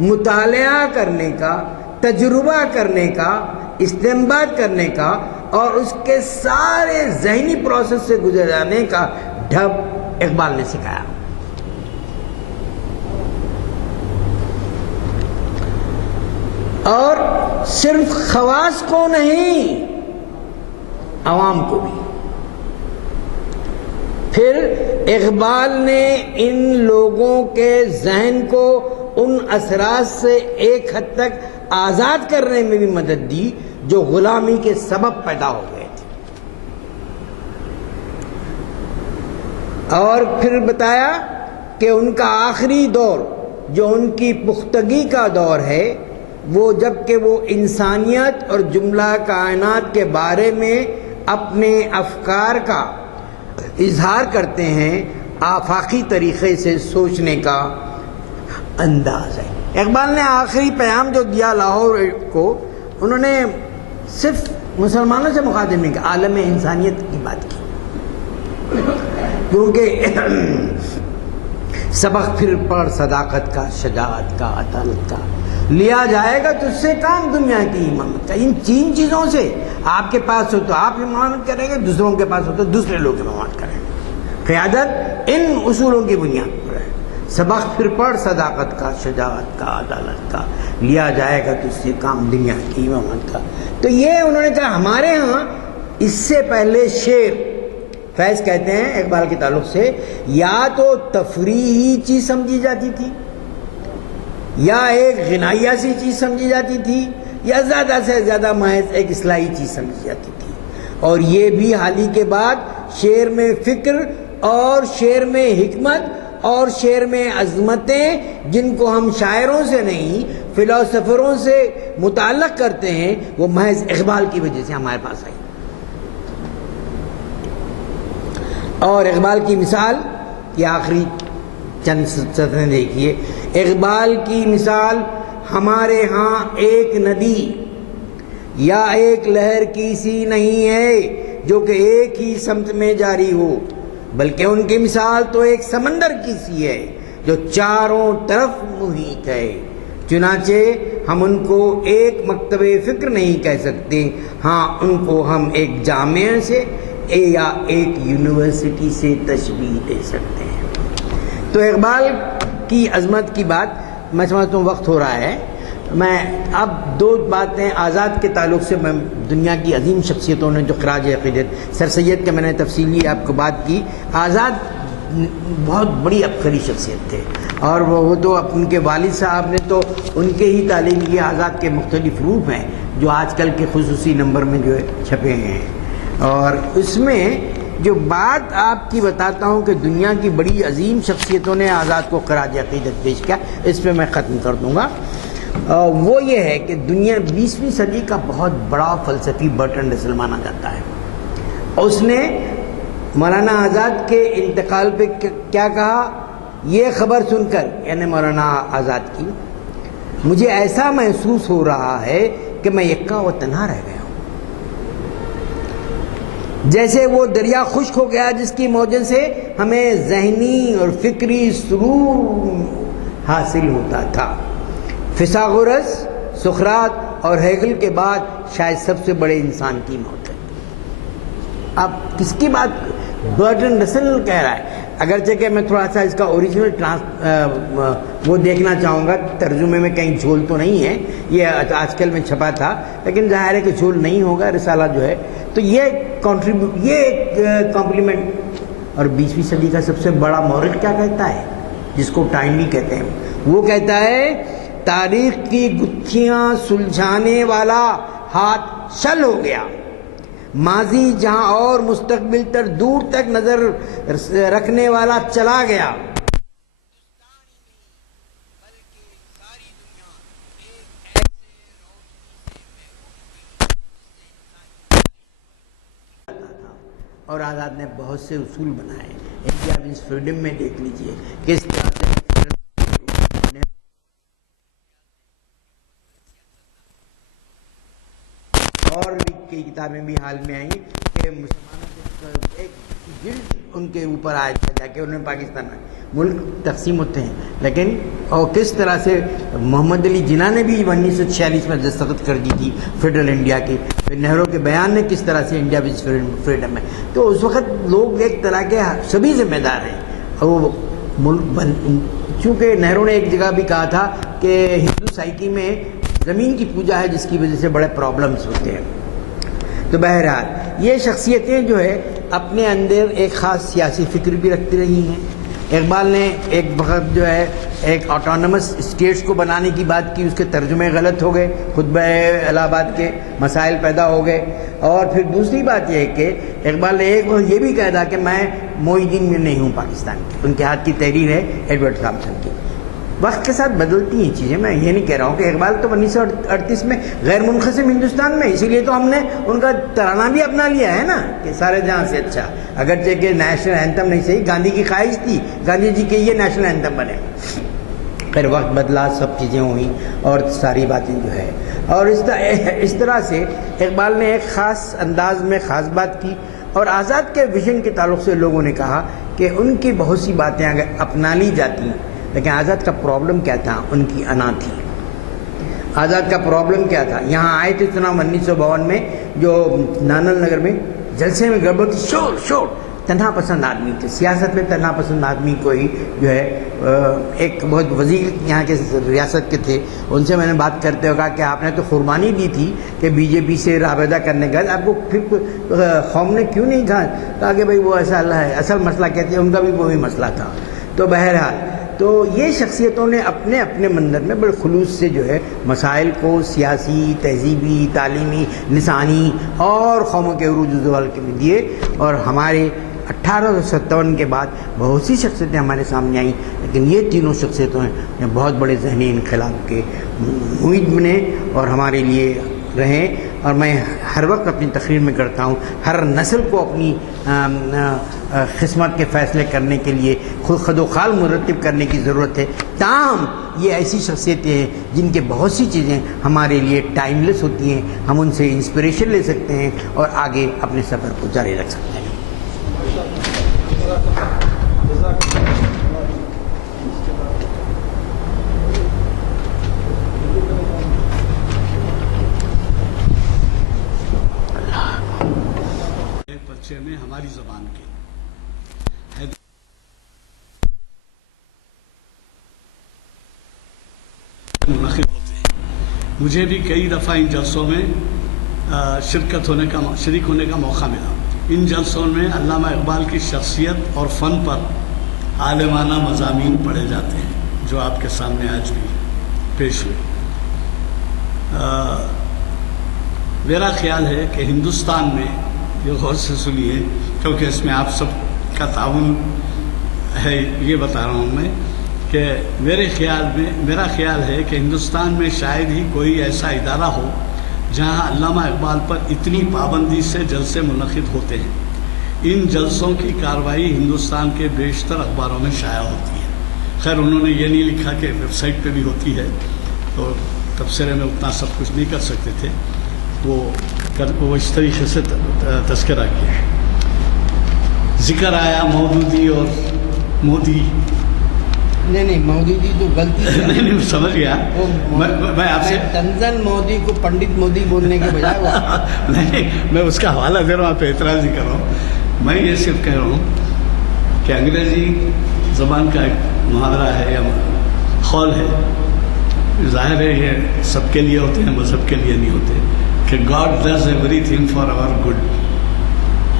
مطالعہ کرنے کا، تجربہ کرنے کا، استنباط کرنے کا، اور اس کے سارے ذہنی پروسیس سے گزر جانے کا ڈھب اقبال نے سکھایا. اور صرف خواص کو نہیں، عوام کو بھی. پھر اقبال نے ان لوگوں کے ذہن کو ان اثرات سے ایک حد تک آزاد کرنے میں بھی مدد دی جو غلامی کے سبب پیدا ہو گئے تھے. اور پھر بتایا کہ ان کا آخری دور جو ان کی پختگی کا دور ہے وہ جب کہ وہ انسانیت اور جملہ کائنات کے بارے میں اپنے افکار کا اظہار کرتے ہیں، آفاقی طریقے سے سوچنے کا انداز ہے. اقبال نے آخری پیام جو دیا لاہور کو، انہوں نے صرف مسلمانوں سے مخاطب نہیں کیا، عالم انسانیت کی بات کی. کیونکہ سبق پھر پڑھ صداقت کا، شجاعت کا، عدالت کا، لیا جائے گا تجھ سے کام دنیا کی امامت کا. ان 3 چیزوں سے آپ کے پاس ہو تو آپ امامت کریں گے، دوسروں کے پاس ہو تو دوسرے لوگ امامت کریں گے. قیادت ان اصولوں کی بنیاد پر ہے. سبق پھر پڑھ صداقت کا، شجاعت کا، عدالت کا، لیا جائے گا تجھ سے کام دنیا کی امامت کا. تو یہ انہوں نے کہا. ہمارے ہاں اس سے پہلے شعر، فیض کہتے ہیں اقبال کے تعلق سے، یا تو تفریحی چیز سمجھی جاتی تھی، یا ایک غنائیہ سی چیز سمجھی جاتی تھی، یا زیادہ سے زیادہ محض ایک اصلاحی چیز سمجھی جاتی تھی. اور یہ بھی حال ہی کے بعد شعر میں فکر اور شعر میں حکمت اور شعر میں عظمتیں جن کو ہم شاعروں سے نہیں فلاسفروں سے متعلق کرتے ہیں، وہ محض اقبال کی وجہ سے ہمارے پاس آئی. اور اقبال کی مثال یہ آخری چند سطریں دیکھیے. اقبال کی مثال ہمارے ہاں ایک ندی یا ایک لہر کی سی نہیں ہے جو کہ ایک ہی سمت میں جاری ہو، بلکہ ان کی مثال تو ایک سمندر کی سی ہے جو چاروں طرف محیط ہے. چنانچہ ہم ان کو ایک مکتب فکر نہیں کہہ سکتے، ہاں ان کو ہم ایک جامعہ سے یا ایک یونیورسٹی سے تشبیہ دے سکتے ہیں. تو اقبال کی عظمت کی بات میں سمجھتا ہوں وقت ہو رہا ہے. میں اب 2 باتیں آزاد کے تعلق سے، میں دنیا کی عظیم شخصیتوں نے جو خراج عقیدت، سر سید کے میں نے تفصیلی آپ کو بات کی. آزاد بہت بڑی عبقری شخصیت تھے، اور وہ تو ان کے والد صاحب نے تو ان کے ہی تعلیم کی. آزاد کے مختلف روپ ہیں جو آج کل کے خصوصی نمبر میں جو ہے چھپے ہیں، اور اس میں جو بات آپ کی بتاتا ہوں کہ دنیا کی بڑی عظیم شخصیتوں نے آزاد کو خراج عقیدت پیش کیا، اس پہ میں ختم کر دوں گا. وہ یہ ہے کہ دنیا 20ویں صدی کا بہت بڑا فلسفی برٹرنڈ رسل مانا جاتا ہے. اس نے مولانا آزاد کے انتقال پہ کیا کہا؟ یہ خبر سن کر، یعنی مولانا آزاد کی، مجھے ایسا محسوس ہو رہا ہے کہ میں یکا و تنہا رہ گیا ہوں، جیسے وہ دریا خشک ہو گیا جس کی موجوں سے ہمیں ذہنی اور فکری سرور حاصل ہوتا تھا. فیثاغورس، سقراط اور ہیگل کے بعد شاید سب سے بڑے انسان کی موت ہے. اب کس کی بات؟ برٹرنڈ رسل کہہ رہا ہے. اگرچہ کہ میں تھوڑا سا اس کا اوریجنل وہ دیکھنا چاہوں گا، ترجمے میں کہیں جھول تو نہیں ہے، یہ آج کل میں چھپا تھا، لیکن ظاہر ہے کہ جھول نہیں ہوگا رسالہ جو ہے. تو یہ ایک کمپلیمنٹ. اور 20ویں صدی کا سب سے بڑا مورخ کیا کہتا ہے، جس کو ٹائملی کہتے ہیں؟ وہ کہتا ہے تاریخ کی گتھیاں سلجھانے والا ہاتھ شل ہو گیا، ماضی جہاں اور مستقبل تر دور تک نظر رکھنے والا چلا گیا. اور آزاد نے بہت سے اصول بنائے. انڈیا ونز فریڈم میں دیکھ لیجئے کس طرح سے اور بھی کئی کتابیں بھی حال میں آئیں کہ مسلمانوں کے ایک جلد ان کے اوپر آیا تھا جا کے انہوں نے پاکستان میں ملک تقسیم ہوتے ہیں، لیکن اور کس طرح سے محمد علی جناح نے بھی 1946 میں دستخط کر دی تھی فیڈرل انڈیا کی. پھر نہرو کے بیان نے کس طرح سے انڈیا ونز فریڈم ہے. تو اس وقت لوگ ایک طرح کے سبھی ذمہ دار ہیں. اور وہ ملک چونکہ نہرو نے ایک جگہ بھی کہا تھا کہ ہندو سائیکی میں زمین کی پوجا ہے جس کی وجہ سے بڑے پرابلمز ہوتے ہیں. تو بہرحال یہ شخصیتیں جو ہے اپنے اندر ایک خاص سیاسی فکر بھی رکھتی رہی ہیں. اقبال نے ایک وقت جو ہے ایک آٹونمس اسٹیٹس کو بنانے کی بات کی، اس کے ترجمے غلط ہو گئے، خطبہ الہ آباد کے مسائل پیدا ہو گئے. اور پھر دوسری بات یہ ہے کہ اقبال نے ایک وقت یہ بھی کہا تھا کہ میں معی الدین میں نہیں ہوں پاکستان کی. ان کے ہاتھ کی تحریر ہے ایڈورڈ تھامسن کی. وقت کے ساتھ بدلتی ہیں چیزیں. میں یہ نہیں کہہ رہا ہوں کہ اقبال تو 1938 میں غیر منقسم ہندوستان میں، اسی لیے تو ہم نے ان کا ترانہ بھی اپنا لیا ہے نا کہ سارے جہاں سے اچھا. اگرچہ کہ نیشنل اینتھم نہیں صحیح، گاندھی کی خواہش تھی گاندھی جی کے یہ نیشنل اینتھم بنے. پھر وقت بدلا، سب چیزیں ہوئیں اور ساری باتیں جو ہے. اور اس طرح سے اقبال نے ایک خاص انداز میں خاص بات کی. اور آزاد کے ویژن کے تعلق سے لوگوں نے کہا کہ ان کی بہت سی باتیں اگر اپنا لی جاتی، لیکن آزاد کا پرابلم کیا تھا؟ ان کی انا تھی. آزاد کا پرابلم کیا تھا؟ یہاں آئے تھے چنانچہ 1952 میں جو نانل نگر میں جلسے میں گڑبڑ کی، شور تنہا پسند آدمی تھے. سیاست میں تنہا پسند آدمی کو ہی جو ہے ایک بہت وزیر یہاں کے ریاست کے تھے، ان سے میں نے بات کرتے ہوئے کہا کہ آپ نے تو قربانی دی تھی کہ بی جے پی سے رابطہ کرنے کا، آپ کو پھر قوم نے کیوں نہیں کہا کہ بھائی وہ ایسا اللہ ہے. اصل مسئلہ کہتے ہیں ان کا بھی وہی مسئلہ تھا. تو بہرحال تو یہ شخصیتوں نے اپنے اپنے منظر میں بڑے خلوص سے جو ہے مسائل کو سیاسی، تہذیبی، تعلیمی، لسانی اور قوموں کے عروج و زوال کے بھی دیے. اور ہمارے 1857 کے بعد بہت سی شخصیتیں ہمارے سامنے آئیں، لیکن یہ تینوں شخصیتوں نے بہت بڑے ذہنی انقلاب کے معید بنے اور ہمارے لیے رہیں. اور میں ہر وقت اپنی تقریر میں کرتا ہوں، ہر نسل کو اپنی قسمت کے فیصلے کرنے کے لیے خود و خال مرتب کرنے کی ضرورت ہے. تاہم یہ ایسی شخصیتیں ہیں جن کے بہت سی چیزیں ہمارے لیے ٹائم لیس ہوتی ہیں، ہم ان سے انسپریشن لے سکتے ہیں اور آگے اپنے سفر کو جاری رکھ سکتے ہیں. پرچے میں ہماری زبان کے منعقد ہوتے ہیں. مجھے بھی کئی دفعہ ان جلسوں میں شریک ہونے کا موقع ملا. ان جلسوں میں علامہ اقبال کی شخصیت اور فن پر عالمانہ مضامین پڑھے جاتے ہیں جو آپ کے سامنے آج بھی پیش ہوئے. میرا خیال ہے کہ ہندوستان میں، یہ غور سے سنیے کیونکہ اس میں آپ سب کا تعاون ہے، یہ بتا رہا ہوں میں کہ میرا خیال ہے کہ ہندوستان میں شاید ہی کوئی ایسا ادارہ ہو جہاں علامہ اقبال پر اتنی پابندی سے جلسے منعقد ہوتے ہیں. ان جلسوں کی کارروائی ہندوستان کے بیشتر اخباروں میں شائع ہوتی ہے. خیر انہوں نے یہ نہیں لکھا کہ ویب سائٹ پہ بھی ہوتی ہے، تو تبصرے میں اتنا سب کچھ نہیں کر سکتے تھے، وہ اس طریقے سے تذکرہ کیا. ذکر آیا مودودی اور مودی. نہیں مودودی تو غلطی ہے. نہیں سمجھ گیا. میں آپ سے تنزل مودی کو پنڈت مودی بولنے کے بجائے نہیں، میں اس کا حوالہ دے رہا ہوں، آپ پہ اعتراض نہیں کر رہا ہوں. میں یہ صرف کہہ رہا ہوں کہ انگریزی زبان کا ایک محاورہ ہے یا قول ہے، ظاہر ہے یہ سب کے لیے ہوتے ہیں، مذہب کے لیے نہیں ہوتے، کہ God does everything for our good.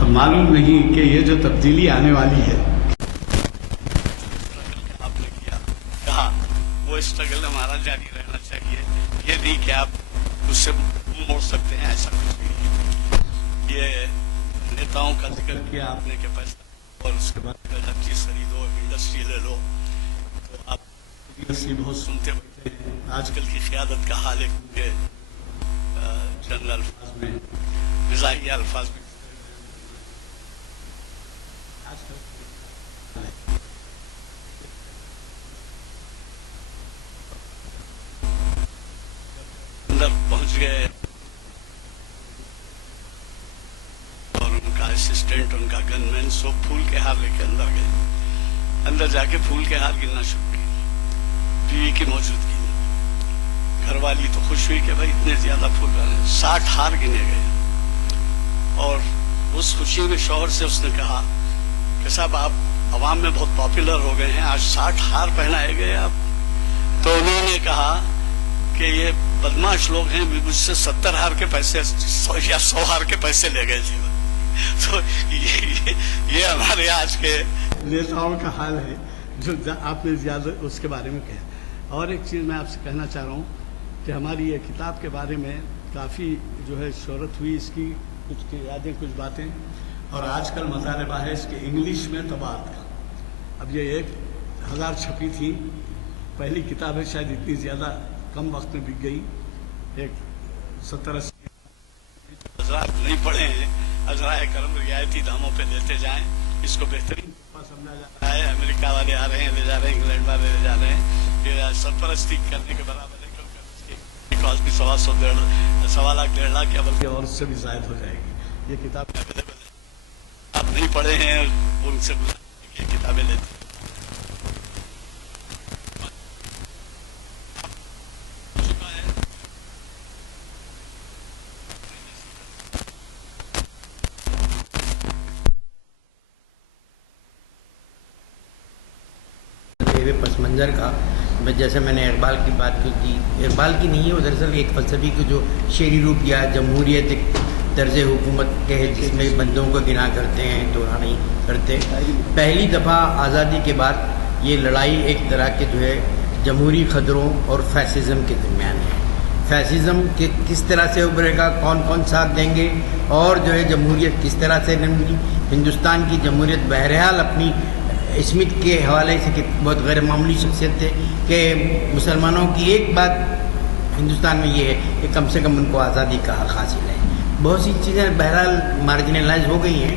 اب معلوم نہیں کہ یہ جو تبدیلی آنے والی ہے آپ نے کہا وہ اسٹرگل ہمارا جاری رہنا چاہیے. یہ نہیں کہ آپ اس سے موڑ سکتے ہیں، ایسا کچھ بھی نہیں. یہ نیتاؤں کا ذکر کیا آپ نے کہ پیسہ اور اس کے بعد ہر چیز خریدو، انڈسٹری لے لو، تو آپ بہت سنتے ہوتے ہیں. آج کل کی قیادت کا حال ہے کہ جنرل الفاظ میں، مزاحیہ الفاظ میں اندر پہنچ گئے اور ان کا اسسٹنٹ، ان کا گن مین سب پھول کے ہار لے کے اندر گئے. اندر جا کے پھول کے ہار گننا شروع کی. بیوی کی موجودگی میں گھر والی تو خوش ہوئی کہ بھائی اتنے زیادہ پھول گنے. 60 ہار گنے گئے اور اس خوشی میں شوہر سے اس نے کہا کہ صاحب آپ عوام میں بہت پاپولر ہو گئے ہیں، آج 60 ہار پہنائے گئے آپ. تو انہوں نے کہا کہ یہ بدماش لوگ ہیں، مجھ سے 70 ہار کے پیسے یا 100 ہار کے پیسے لے گئے تھے. تو یہ ہمارے آج کے نیتاؤں کا حال ہے جو آپ نے زیادہ اس کے بارے میں کہا. اور ایک چیز میں آپ سے کہنا چاہ رہا ہوں کہ ہماری یہ کتاب کے بارے میں کافی جو ہے شہرت ہوئی، اس کی کچھ یادیں، کچھ باتیں، اور آج کل مطالبہ ہے اس کے انگلش میں طباعت کا. اب یہ 1000 چھپی تھی، پہلی کتاب ہے، شاید اتنی زیادہ کم وقت میں بک گئی. ایک 70-80 حضرات نہیں پڑھے ہیں، عذرائے کرم رعایتی داموں پہ لیتے جائیں. اس کو بہترین سمجھا جا رہا ہے. امریکہ والے آ رہے ہیں، لے جا رہے ہیں، انگلینڈ والے لے جا رہے ہیں. یہ سرپرستی کرنے کے برابر ہے، کیونکہ کاسٹ بھی 1.25 لاکھ 1.5 لاکھ یا بلکہ اور اس سے بھی زائد ہو جائے گی. یہ کتاب اویلیبل ہے، آپ نہیں پڑھے ہیں ان سے یہ کتابیں لیتے. پس منظر کا جیسے میں نے اقبال کی بات کی تھی، اقبال کی نہیں ہے وہ دراصل ایک فلسفی کو جو شعری روپ دیا، جمہوریت ایک طرز حکومت کے ہے جس میں بندوں کو گناہ کرتے ہیں، توڑا نہیں کرتے. پہلی دفعہ آزادی کے بعد یہ لڑائی ایک طرح کے جو ہے جمہوری خطروں اور فیسزم کے درمیان ہے. فیسزم کے کس طرح سے ابھرے گا، کون کون ساتھ دیں گے، اور جو ہے جمہوریت کس طرح سے نمٹی. ہندوستان کی جمہوریت بہرحال اپنی اسمتھ کے حوالے سے کہ بہت غیر معمولی شخصیت تھے کہ مسلمانوں کی ایک بات ہندوستان میں یہ ہے کہ کم سے کم ان کو آزادی کا حق حاصل ہے. بہت سی چیزیں بہرحال مارجنلائز ہو گئی ہیں.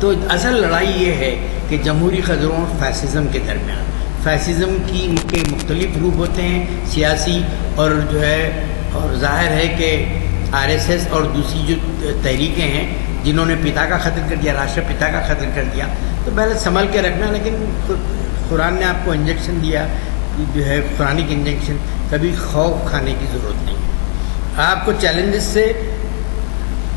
تو اصل لڑائی یہ ہے کہ جمہوری خطروں اور فیسزم کے درمیان. فیسزم کے مختلف روپ ہوتے ہیں، سیاسی اور جو ہے، اور ظاہر ہے کہ RSS اور دوسری جو تحریکیں ہیں جنہوں نے پتا کا قتل کر دیا، راشٹر پتا کا قتل کر دیا، تو پہلے سنبھل کے رکھنا. لیکن قرآن نے آپ کو انجیکشن دیا، جو ہے قرآنک انجیکشن، کبھی خوف کھانے کی ضرورت نہیں ہے. آپ کو چیلنجز سے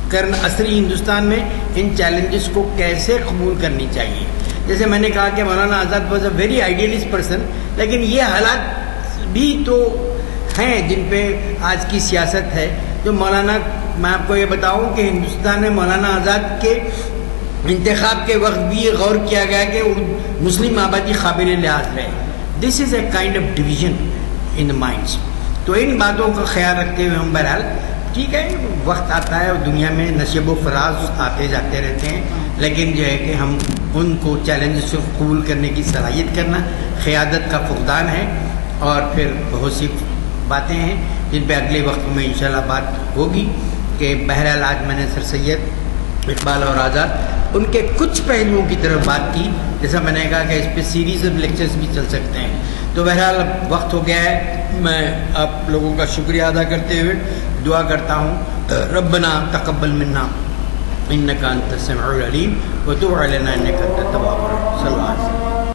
کرنا، عصری ہندوستان میں ان چیلنجز کو کیسے قبول کرنی چاہیے. جیسے میں نے کہا کہ Maulana Azad was a very idealist person, لیکن یہ حالات بھی تو ہیں جن پہ آج کی سیاست ہے. جو مولانا، میں آپ کو یہ بتاؤں کہ ہندوستان میں مولانا آزاد کے انتخاب کے وقت بھی یہ غور کیا گیا کہ مسلم آبادی قابل لحاظ رہے. This is a kind of division in the minds. تو ان باتوں کا خیال رکھتے ہوئے ہم بہرحال ٹھیک ہے، وقت آتا ہے اور دنیا میں نشیب و فراز آتے جاتے رہتے ہیں. لیکن جو ہے کہ ہم ان کو چیلنجز کو قبول کرنے کی صلاحیت کرنا قیادت کا فقدان ہے، اور پھر بہت سی باتیں ہیں جن پہ اگلے وقت میں انشاءاللہ بات ہوگی. کہ بہرحال آج میں نے سر سید اقبال اور آزاد ان کے کچھ پہلوؤں کی طرف بات کی، جیسا میں نے کہا کہ اس پہ سیریز آف لیکچرز بھی چل سکتے ہیں. تو بہرحال اب وقت ہو گیا ہے. میں آپ لوگوں کا شکریہ ادا کرتے ہوئے دعا کرتا ہوں، ربنا تقبل منا انک انت السمیع العلیم وتب علینا انک انت التواب الرحیم. صلی اللہ علیہ وسلم.